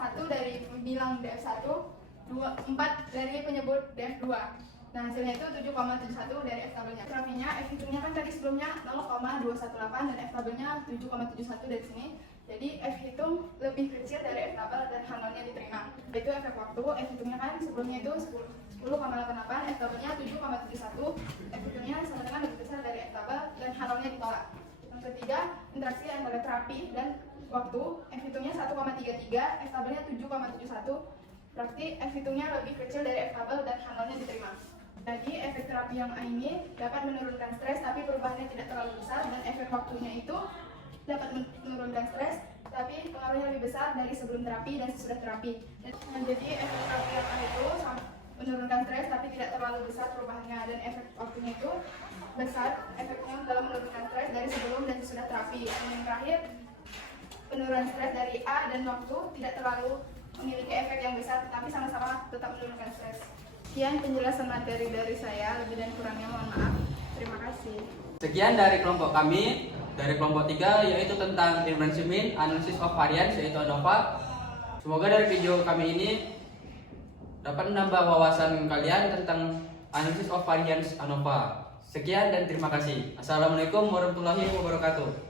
1 dari bilang DF1, 4 dari penyebut DF2. Nah, hasilnya itu 7,71 dari F tabelnya. Terapinya, F hitungnya kan tadi sebelumnya 0,218 dan F tabelnya 7,71 dari sini. Jadi F hitung lebih kecil dari F tabel dan H0-nya diterima. Itu efek waktu. F hitungnya kan sebelumnya itu 10,88, F tabelnya 7,71. F hitungnya sama dengan lebih besar dari F tabel dan H0-nya ditolak. ketiga, interaksi antara terapi dan waktu. F hitungnya 1,33, F tabelnya 7,71. Berarti F hitungnya lebih kecil dari F tabel dan H0-nya diterima. Jadi efek terapi yang A ini dapat menurunkan stres tapi perubahannya tidak terlalu besar, dan efek waktunya itu dapat menurunkan stres tapi pengaruhnya lebih besar dari sebelum terapi dan sesudah terapi. Jadi efek terapi yang A itu menurunkan stres tapi tidak terlalu besar perubahannya, dan efek waktunya itu besar efeknya dalam menurunkan stres dari sebelum dan sesudah terapi. Dan yang terakhir, penurunan stres dari A dan waktu tidak terlalu memiliki efek yang besar tetapi sama-sama tetap menurunkan stres. Sekian penjelasan materi dari saya, lebih dan kurangnya mohon maaf. Terima kasih. Sekian dari kelompok kami, dari kelompok 3, yaitu tentang differential mean, analysis of variance, yaitu ANOVA. Semoga dari video kami ini dapat menambah wawasan kalian tentang analysis of variance ANOVA. Sekian dan terima kasih. Assalamualaikum warahmatullahi wabarakatuh.